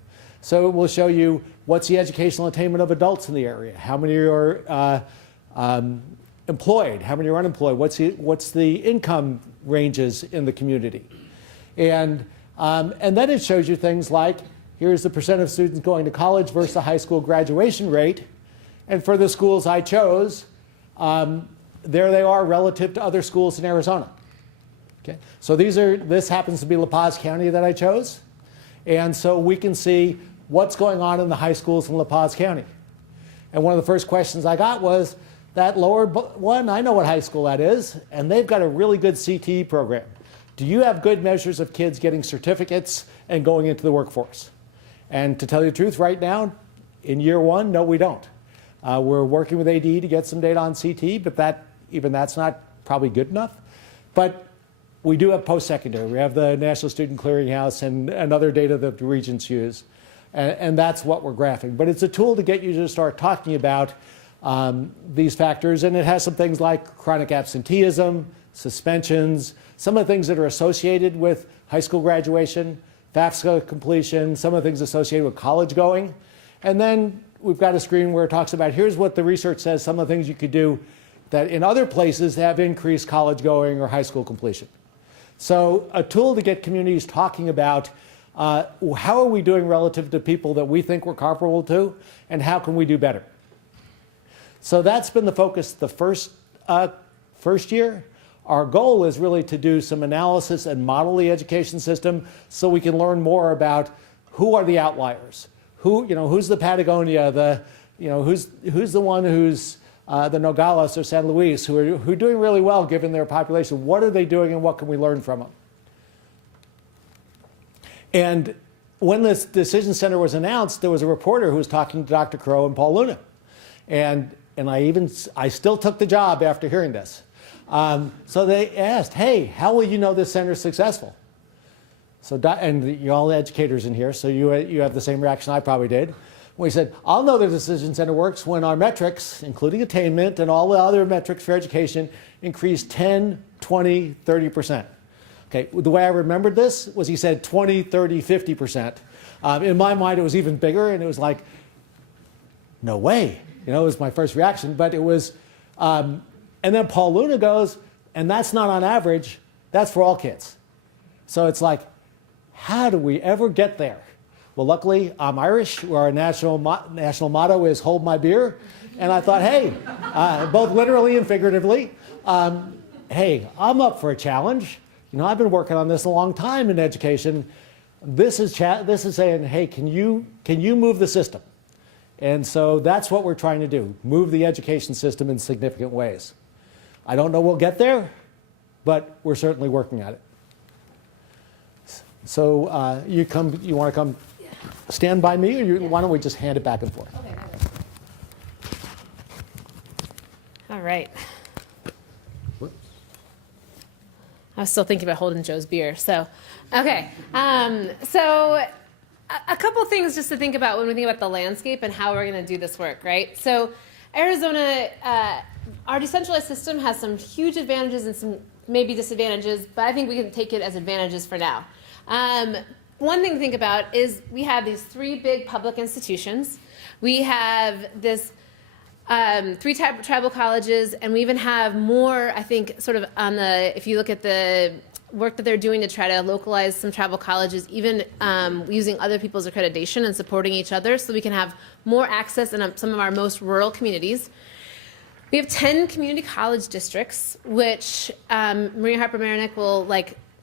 So it will show you what's the educational attainment of adults in the area, how many are employed, how many are unemployed, what's the income ranges in the community. And then it shows you things like, here's the percent of students going to college versus the high school graduation rate. And for the schools I chose, there they are relative to other schools in Arizona. Okay? So this happens to be La Paz County that I chose. And so we can see what's going on in the high schools in La Paz County. And one of the first questions I got was, that lower one, I know what high school that is, and they've got a really good CTE program. Do you have good measures of kids getting certificates and going into the workforce? And to tell you the truth, right now, in year one, no, we don't. We're working with AD to get some data on CTE, but even that's not probably good enough. But we do have post-secondary. We have the National Student Clearinghouse and other data that the regents use. And that's what we're graphing. But it's a tool to get you to start talking about these factors. And it has some things like chronic absenteeism, suspensions, some of the things that are associated with high school graduation, FAFSA completion, some of the things associated with college going. And then we've got a screen where it talks about, here's what the research says, some of the things you could do that in other places have increased college going or high school completion. So a tool to get communities talking about how are we doing relative to people that we think we're comparable to, and how can we do better? So that's been the focus the first year. our goal is really to do some analysis and model the education system so we can learn more about who are the outliers, who's the Patagonia, who's the one who's the Nogales or San Luis, who are doing really well given their population. What are they doing and what can we learn from them? And when this decision center was announced, there was a reporter who was talking to Dr. Crow and Paul Luna. And I still took the job after hearing this. So they asked, hey, how will you know this center is successful? So, and you're all educators in here, so you have the same reaction I probably did. We said, I'll know the decision center works when our metrics, including attainment and all the other metrics for education, increase 10, 20, 30%. Okay, the way I remembered this was he said 20, 30, 50%. In my mind, it was even bigger, and it was like, no way. It was my first reaction, but it was, and then Paul Luna goes, and that's not on average, that's for all kids. So it's like, how do we ever get there? Well, luckily, I'm Irish, where our national motto is hold my beer. And I thought, hey, both literally and figuratively, hey, I'm up for a challenge. I've been working on this a long time in education. This is saying, hey, can you move the system? And so that's what we're trying to do, move the education system in significant ways. I don't know we'll get there, but we're certainly working at it. So you want to come stand by me, or why don't we just hand it back and forth? Okay. All right. I was still thinking about holding Joe's beer. So, okay. So a couple things just to think about when we think about the landscape and how we're going to do this work, right? So Arizona, our decentralized system has some huge advantages and some maybe disadvantages, but I think we can take it as advantages for now. One thing to think about is we have these 3 big public institutions. We have this 3 tribal colleges, and we even have more, I think, sort of on the, if you look at the work that they're doing to try to localize some tribal colleges, even using other people's accreditation and supporting each other so we can have more access in some of our most rural communities. We have 10 community college districts, which Maria Harper-Marinick will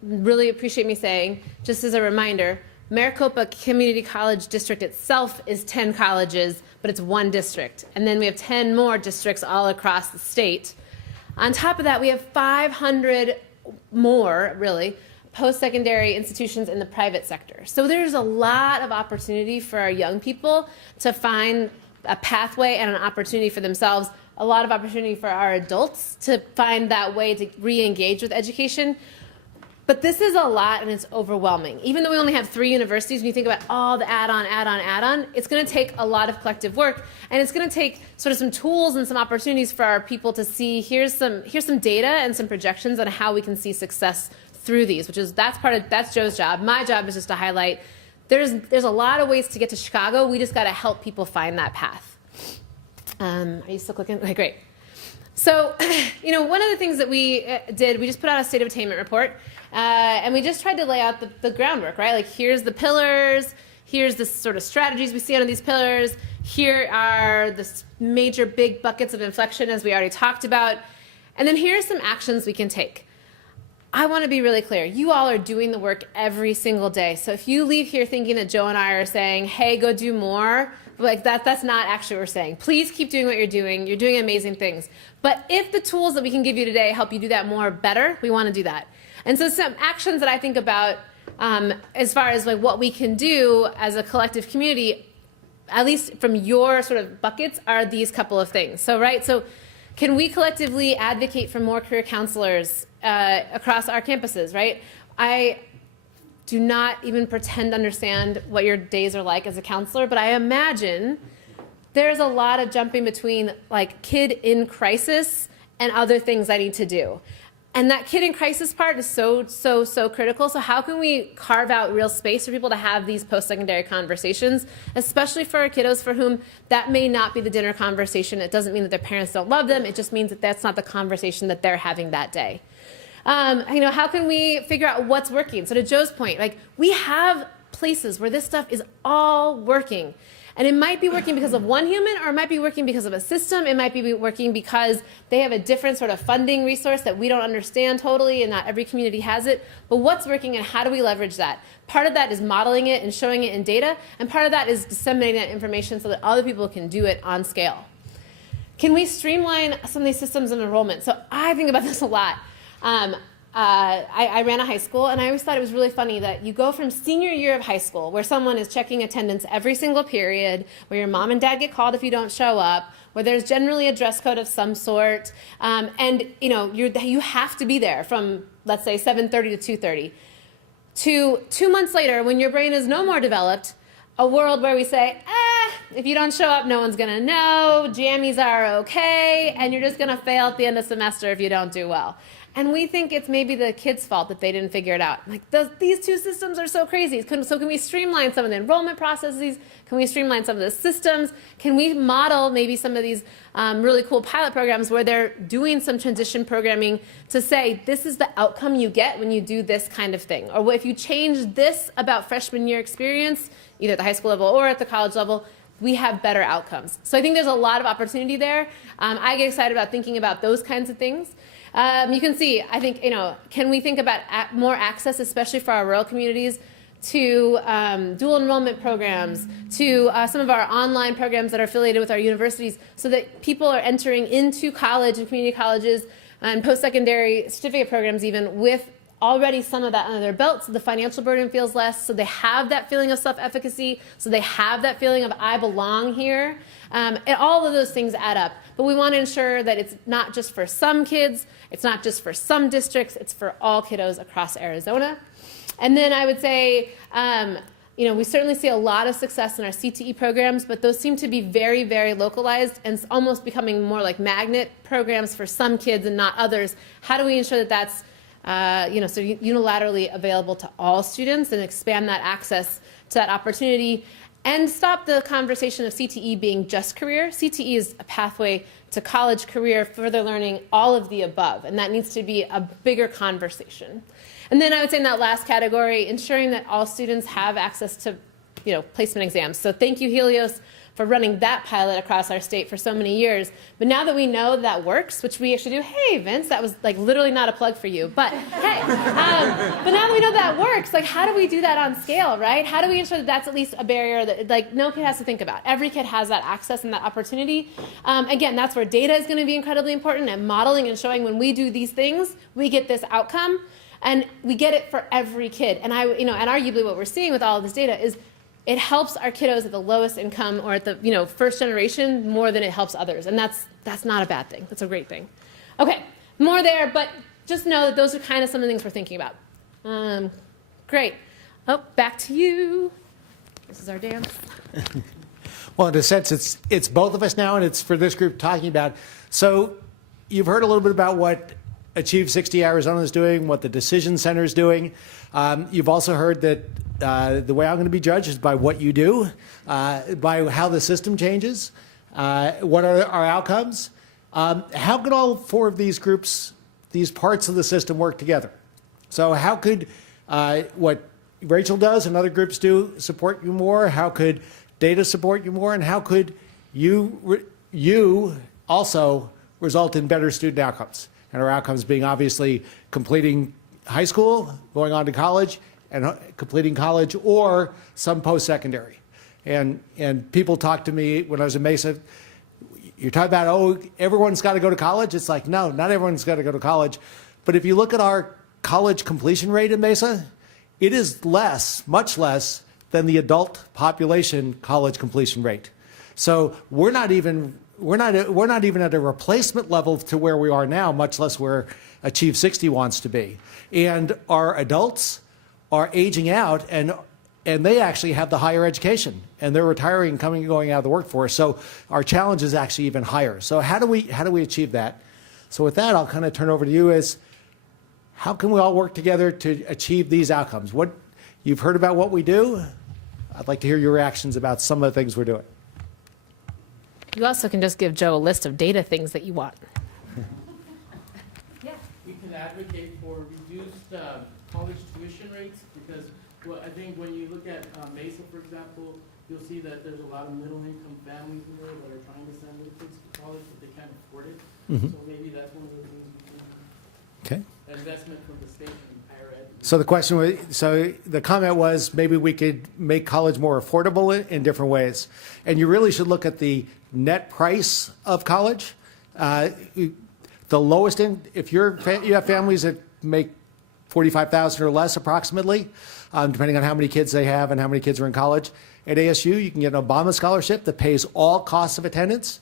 really appreciate me saying, just as a reminder, Maricopa Community College District itself is 10 colleges, but it's 1 district. And then we have 10 more districts all across the state. On top of that, we have 500 more, really, post-secondary institutions in the private sector. So there's a lot of opportunity for our young people to find a pathway and an opportunity for themselves, a lot of opportunity for our adults to find that way to re-engage with education. But this is a lot, and it's overwhelming. Even though we only have 3 universities, when you think about all the add-on, it's going to take a lot of collective work, and it's going to take sort of some tools and some opportunities for our people to see, here's some data and some projections on how we can see success through these, that's Joe's job. My job is just to highlight there's a lot of ways to get to Chicago. We just got to help people find that path. Are you still clicking? Okay, great. So, one of the things that we did, we just put out a state of attainment report. And we just tried to lay out the groundwork, right? Like, here's the pillars, here's the sort of strategies we see under these pillars, here are the major big buckets of inflection, as we already talked about, and then here's some actions we can take. I want to be really clear. You all are doing the work every single day. So if you leave here thinking that Joe and I are saying, hey, go do more, that's not actually what we're saying. Please keep doing what you're doing. You're doing amazing things. But if the tools that we can give you today help you do that more better, we want to do that. And so some actions that I think about as far as what we can do as a collective community, at least from your sort of buckets, are these couple of things. So can we collectively advocate for more career counselors across our campuses, right? I do not even pretend to understand what your days are like as a counselor, but I imagine there's a lot of jumping between kid in crisis and other things I need to do. And that kid in crisis part is so critical. So how can we carve out real space for people to have these post-secondary conversations, especially for our kiddos for whom that may not be the dinner conversation. It doesn't mean that their parents don't love them. It just means that that's not the conversation that they're having that day. How can we figure out what's working? So to Joe's point, we have places where this stuff is all working. And it might be working because of one human, or it might be working because of a system. It might be working because they have a different sort of funding resource that we don't understand totally, and not every community has it. But what's working and how do we leverage that? Part of that is modeling it and showing it in data, and part of that is disseminating that information so that other people can do it on scale. Can we streamline some of these systems of enrollment? So I think about this a lot. I ran a high school, and I always thought it was really funny that you go from senior year of high school, where someone is checking attendance every single period, where your mom and dad get called if you don't show up, where there's generally a dress code of some sort, and you have to be there from, let's say, 7:30 to 2:30. To 2 months later, when your brain is no more developed, a world where we say, if you don't show up, no one's gonna know, jammies are okay, and you're just gonna fail at the end of the semester if you don't do well. And we think it's maybe the kids' fault that they didn't figure it out. Like, these two systems are so crazy. So can we streamline some of the enrollment processes? Can we streamline some of the systems? Can we model maybe some of these really cool pilot programs where they're doing some transition programming to say, this is the outcome you get when you do this kind of thing. Or if you change this about freshman year experience, either at the high school level or at the college level, we have better outcomes. So I think there's a lot of opportunity there. I get excited about thinking about those kinds of things. You can see, I think, can we think about more access, especially for our rural communities, to dual enrollment programs, to some of our online programs that are affiliated with our universities, so that people are entering into college and community colleges and post-secondary certificate programs even with already some of that under their belt, so the financial burden feels less, so they have that feeling of self-efficacy, so they have that feeling of I belong here. And all of those things add up. But we want to ensure that it's not just for some kids, it's not just for some districts, it's for all kiddos across Arizona. And then I would say, we certainly see a lot of success in our CTE programs, but those seem to be very, very localized and almost becoming more like magnet programs for some kids and not others. How do we ensure that that's so unilaterally available to all students and expand that access to that opportunity, and stop the conversation of CTE being just career. CTE is a pathway to college, career, further learning, all of the above, and that needs to be a bigger conversation. And then I would say in that last category, ensuring that all students have access to placement exams. So thank you, Helios, for running that pilot across our state for so many years. But now that we know that works, which we actually do, hey, Vince, that was like literally not a plug for you, but hey. But now that we know that works, like how do we do that on scale, right? How do we ensure that that's at least a barrier that like no kid has to think about? Every kid has that access and that opportunity. Again, that's where data is gonna be incredibly important, and modeling and showing when we do these things, we get this outcome, and we get it for every kid. And and arguably what we're seeing with all of this data is it helps our kiddos at the lowest income or at the first generation more than it helps others, and that's not a bad thing. That's a great thing. Okay, more there, but just know that those are kind of some of the things we're thinking about. Great. Oh, back to you. This is our dance. Well, in a sense, it's both of us now, and it's for this group talking about. So you've heard a little bit about what Achieve60 Arizona is doing, what the Decision Center is doing. You've also heard that the way I'm going to be judged is by what you do, by how the system changes, what are our outcomes. How could all four of these groups, these parts of the system work together? So how could what Rachel does and other groups do support you more? How could data support you more? And how could you also result in better student outcomes? And our outcomes being obviously completing high school, going on to college, and completing college or some post-secondary. And people talk to me when I was in Mesa, you're talking about, oh, everyone's got to go to college? It's like, no, not everyone's got to go to college. But if you look at our college completion rate in Mesa, it is less, much less than the adult population college completion rate. So we're not even at a replacement level to where we are now, much less where Achieve60 wants to be. And our adults are aging out, and they actually have the higher education, and they're retiring, coming and going out of the workforce. So our challenge is actually even higher. So how do we achieve that? So with that, I'll kind of turn over to you as how can we all work together to achieve these outcomes? What you've heard about what we do. I'd like to hear your reactions about some of the things we're doing. You also can just give Joe a list of data things that you want. We can advocate for reduced college tuition rates because I think when you look at Mesa, for example, you'll see that there's a lot of middle-income families in there that are trying to send their kids to college, but they can't afford it. So maybe that's one of the things we can, Okay. investment from the state in higher ed. So the question was, so the comment was maybe we could make college more affordable in different ways. And you really should look at the net price of college. The lowest if you have families that make $45,000 or less approximately, depending on how many kids they have and how many kids are in college. At ASU, you can get an Obama scholarship that pays all costs of attendance.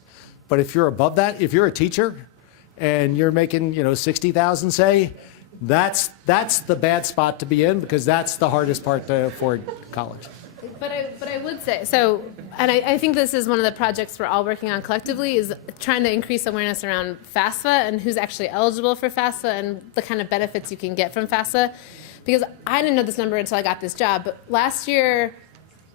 But if you're above that, if you're a teacher and you're making, $60,000, say, that's the bad spot to be in, because that's the hardest part to afford college. But I would say, so, and I think this is one of the projects we're all working on collectively, is trying to increase awareness around FAFSA and who's actually eligible for FAFSA and the kind of benefits you can get from FAFSA. Because I didn't know this number until I got this job, but last year,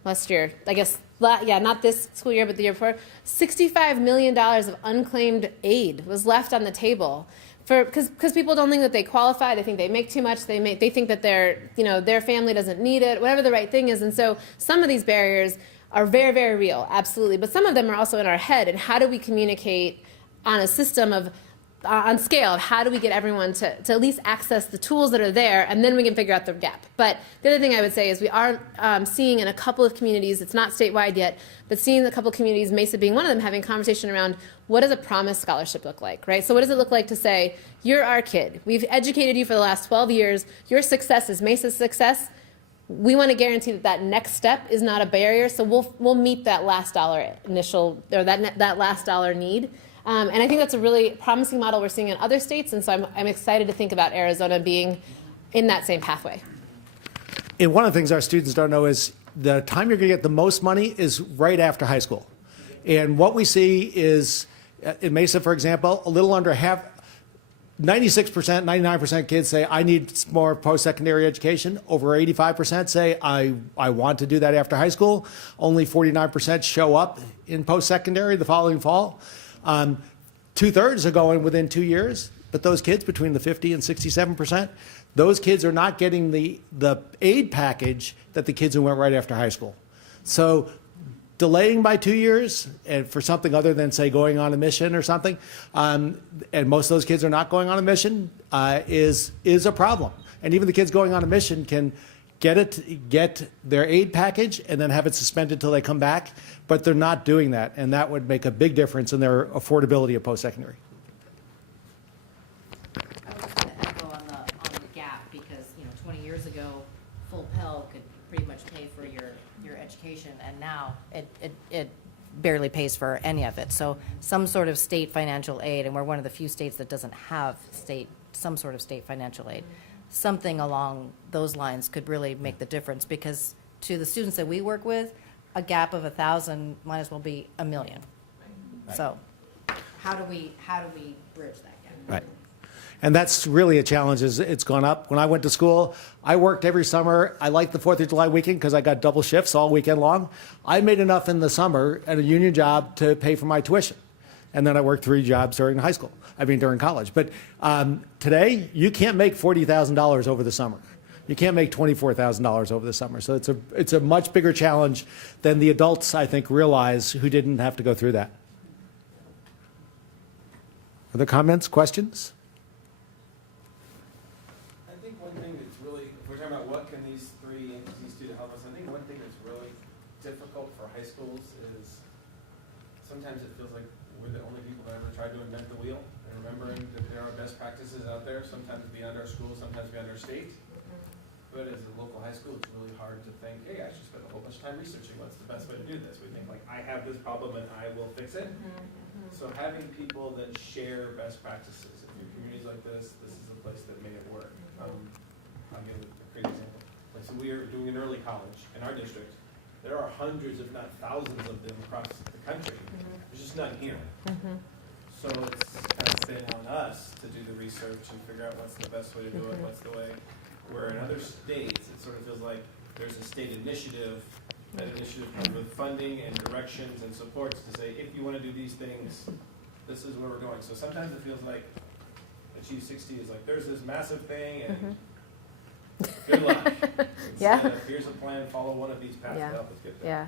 I guess, not this school year, but the year before, $65 million of unclaimed aid was left on the table. Because people don't think that they qualify, they think they make too much, they think that their family doesn't need it, whatever the right thing is. And so some of these barriers are very, very real, absolutely. But some of them are also in our head. And how do we communicate on a system of, on scale of how do we get everyone to at least access the tools that are there, and then we can figure out the gap. But the other thing I would say is we are seeing in a couple of communities, it's not statewide yet, but seeing a couple of communities, Mesa being one of them, having conversation around what does a promise scholarship look like, right? So what does it look like to say, you're our kid, we've educated you for the last 12 years, your success is Mesa's success, we want to guarantee that that next step is not a barrier, so we'll meet that last dollar initial, or that last dollar need. And I think that's a really promising model we're seeing in other states, and so I'm excited to think about Arizona being in that same pathway. And one of the things our students don't know is the time you're going to get the most money is right after high school. And what we see is, in Mesa, for example, a little under half, 96%, 99% kids say, I need more post-secondary education. Over 85% say, I want to do that after high school. Only 49% show up in post-secondary the following fall. 2/3 are going within 2 years, but those kids between the 50 and 67%, those kids are not getting the aid package that the kids who went right after high school. So delaying by 2 years and for something other than, say, going on a mission or something, and most of those kids are not going on a mission, is a problem. And even the kids going on a mission can get their aid package and then have it suspended until they come back, but they're not doing that, and that would make a big difference in their affordability of post-secondary. I was just going to echo on the gap, because 20 years ago, full Pell could pretty much pay for your education, and now it barely pays for any of it. So some sort of state financial aid, and we're one of the few states that doesn't have some sort of state financial aid. Something along those lines could really make the difference, because to the students that we work with, a gap of 1,000 might as well be 1 million. Right. So how do we bridge that gap? Right. And that's really a challenge. It's gone up. When I went to school, I worked every summer. I liked the 4th of July weekend because I got double shifts all weekend long. I made enough in the summer at a union job to pay for my tuition. And then I worked 3 jobs during during college. But today, you can't make $40,000 over the summer. You can't make $24,000 over the summer. So it's a much bigger challenge than the adults, I think, realize who didn't have to go through that. Other comments, questions? I think one thing that's really, if we're talking about what can these 3 entities do to help us, I think one thing that's really difficult for high schools is sometimes it feels like we're the only people that ever tried to invent the wheel, and remembering that there are best practices out there, sometimes beyond our school, sometimes beyond our state. But as a local high school, it's really hard to think, hey, I should spend a whole bunch of time researching what's the best way to do this. We think, like, I have this problem and I will fix it. So having people that share best practices, if your communities like this is the place that made it work. I'll give a great example. Like, so we are doing an early college in our district. There are hundreds, if not thousands of them across the country. There's just none here. So it's kind of been on us to do the research and figure out what's the best way to do it, what's the way. Where in other states, it sort of feels like there's a state initiative. That initiative comes with funding and directions and supports to say, if you want to do these things, this is where we're going. So sometimes it feels like Achieve60 is like, there's this massive thing, and good luck. Yeah. Here's a plan, follow one of these paths to help us get there. Yeah.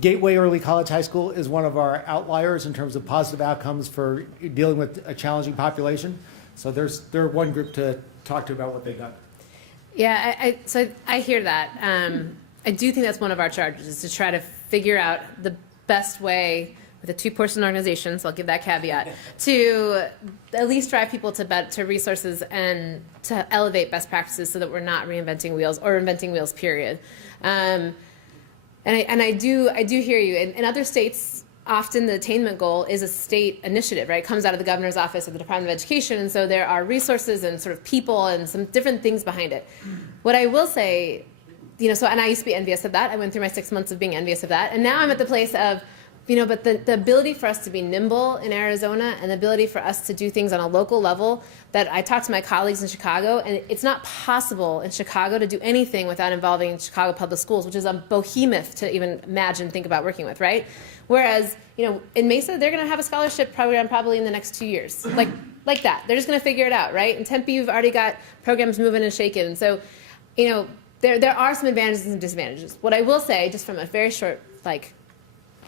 Gateway Early College High School is one of our outliers in terms of positive outcomes for dealing with a challenging population. So they're one group to talk to about what they've done. Yeah, so I hear that. I do think that's one of our charges, is to try to figure out the best way with a two-person organization, so I'll give that caveat, to at least drive people to resources and to elevate best practices so that we're not reinventing wheels or inventing wheels, period. And I do hear you. In other states, often the attainment goal is a state initiative, right? It comes out of the governor's office or the Department of Education, and so there are resources and sort of people and some different things behind it. What I will say, and I used to be envious of that. I went through my 6 months of being envious of that, and now I'm at the place of, but the ability for us to be nimble in Arizona and the ability for us to do things on a local level, that I talked to my colleagues in Chicago, and it's not possible in Chicago to do anything without involving Chicago Public Schools, which is a behemoth to even imagine, think about working with, right? Whereas, in Mesa, they're going to have a scholarship program probably in the next 2 years, like that. They're just going to figure it out, right? In Tempe, you've already got programs moving and shaking. So, there are some advantages and disadvantages. What I will say, just from a very short,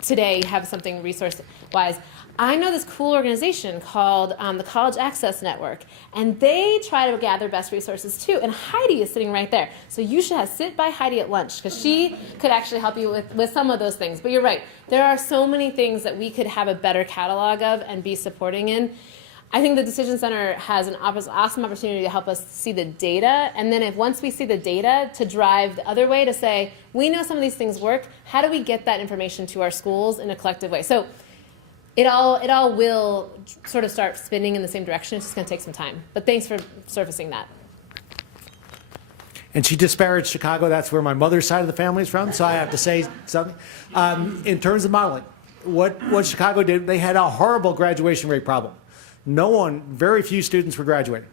today have something resource-wise. I know this cool organization called the College Access Network, and they try to gather best resources too. And Heidi is sitting right there. So you should sit by Heidi at lunch, because she could actually help you with some of those things. But you're right. There are so many things that we could have a better catalog of and be supporting in. I think the Decision Center has an awesome opportunity to help us see the data, and then once we see the data, to drive the other way, to say, we know some of these things work, how do we get that information to our schools in a collective way? So it all will sort of start spinning in the same direction. It's just going to take some time. But thanks for surfacing that. And she disparaged Chicago. That's where my mother's side of the family is from, so I have to say something. In terms of modeling, what Chicago did, they had a horrible graduation rate problem. Very few students were graduating.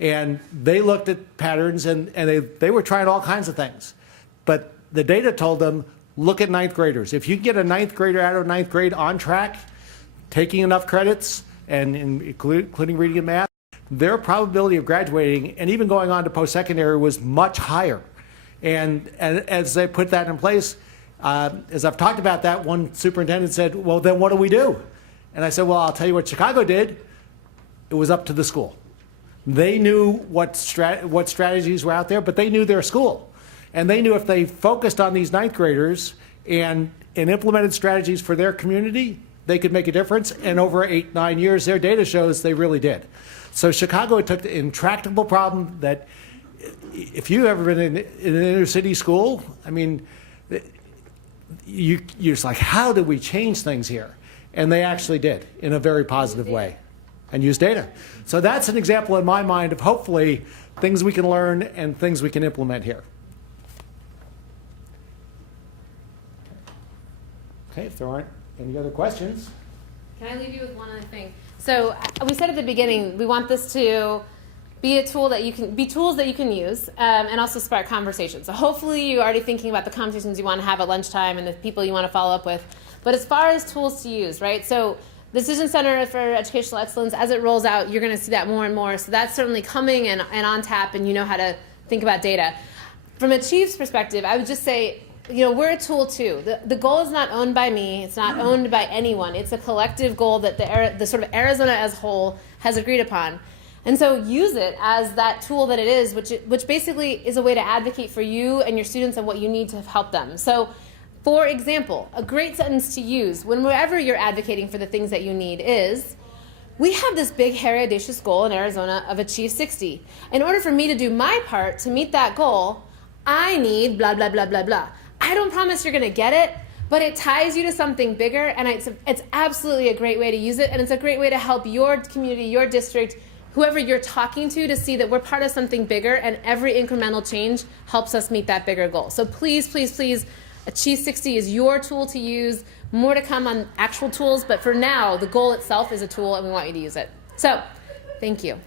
And they looked at patterns, and they were trying all kinds of things. But the data told them, look at ninth graders. If you can get a ninth grader out of ninth grade on track, taking enough credits, and including reading and math, their probability of graduating and even going on to post-secondary was much higher. And as they put that in place, as I've talked about that, one superintendent said, well, then what do we do? And I said, well, I'll tell you what Chicago did. It was up to the school. They knew what strategies were out there, but they knew their school. And they knew if they focused on these ninth graders and implemented strategies for their community, they could make a difference. And over 8-9 years, their data shows they really did. So Chicago took the intractable problem that if you've ever been in an inner city school, I mean, you're just like, how do we change things here? And they actually did in a very positive way. And use data. So that's an example in my mind of hopefully things we can learn and things we can implement here. Okay, if there aren't any other questions. Can I leave you with one other thing? So we said at the beginning, we want this to be a tool that tools that you can use, and also spark conversations. So hopefully you're already thinking about the conversations you want to have at lunchtime and the people you want to follow up with. But as far as tools to use, right? So the Decision Center for Educational Excellence, as it rolls out, you're going to see that more and more. So that's certainly coming and on tap, and you know how to think about data. From Achieve's perspective, I would just say, we're a tool too. The goal is not owned by me. It's not owned by anyone. It's a collective goal that the sort of Arizona as a whole has agreed upon. And so use it as that tool that it is, which basically is a way to advocate for you and your students and what you need to help them. So, for example, a great sentence to use whenever you're advocating for the things that you need is, we have this big, hairy, audacious goal in Arizona of Achieve 60. In order for me to do my part to meet that goal, I need blah, blah, blah, blah, blah. I don't promise you're going to get it, but it ties you to something bigger, and it's absolutely a great way to use it, and it's a great way to help your community, your district, whoever you're talking to see that we're part of something bigger, and every incremental change helps us meet that bigger goal. So please, please, please, Achieve 60 is your tool to use. More to come on actual tools, but for now, the goal itself is a tool, and we want you to use it. So, thank you.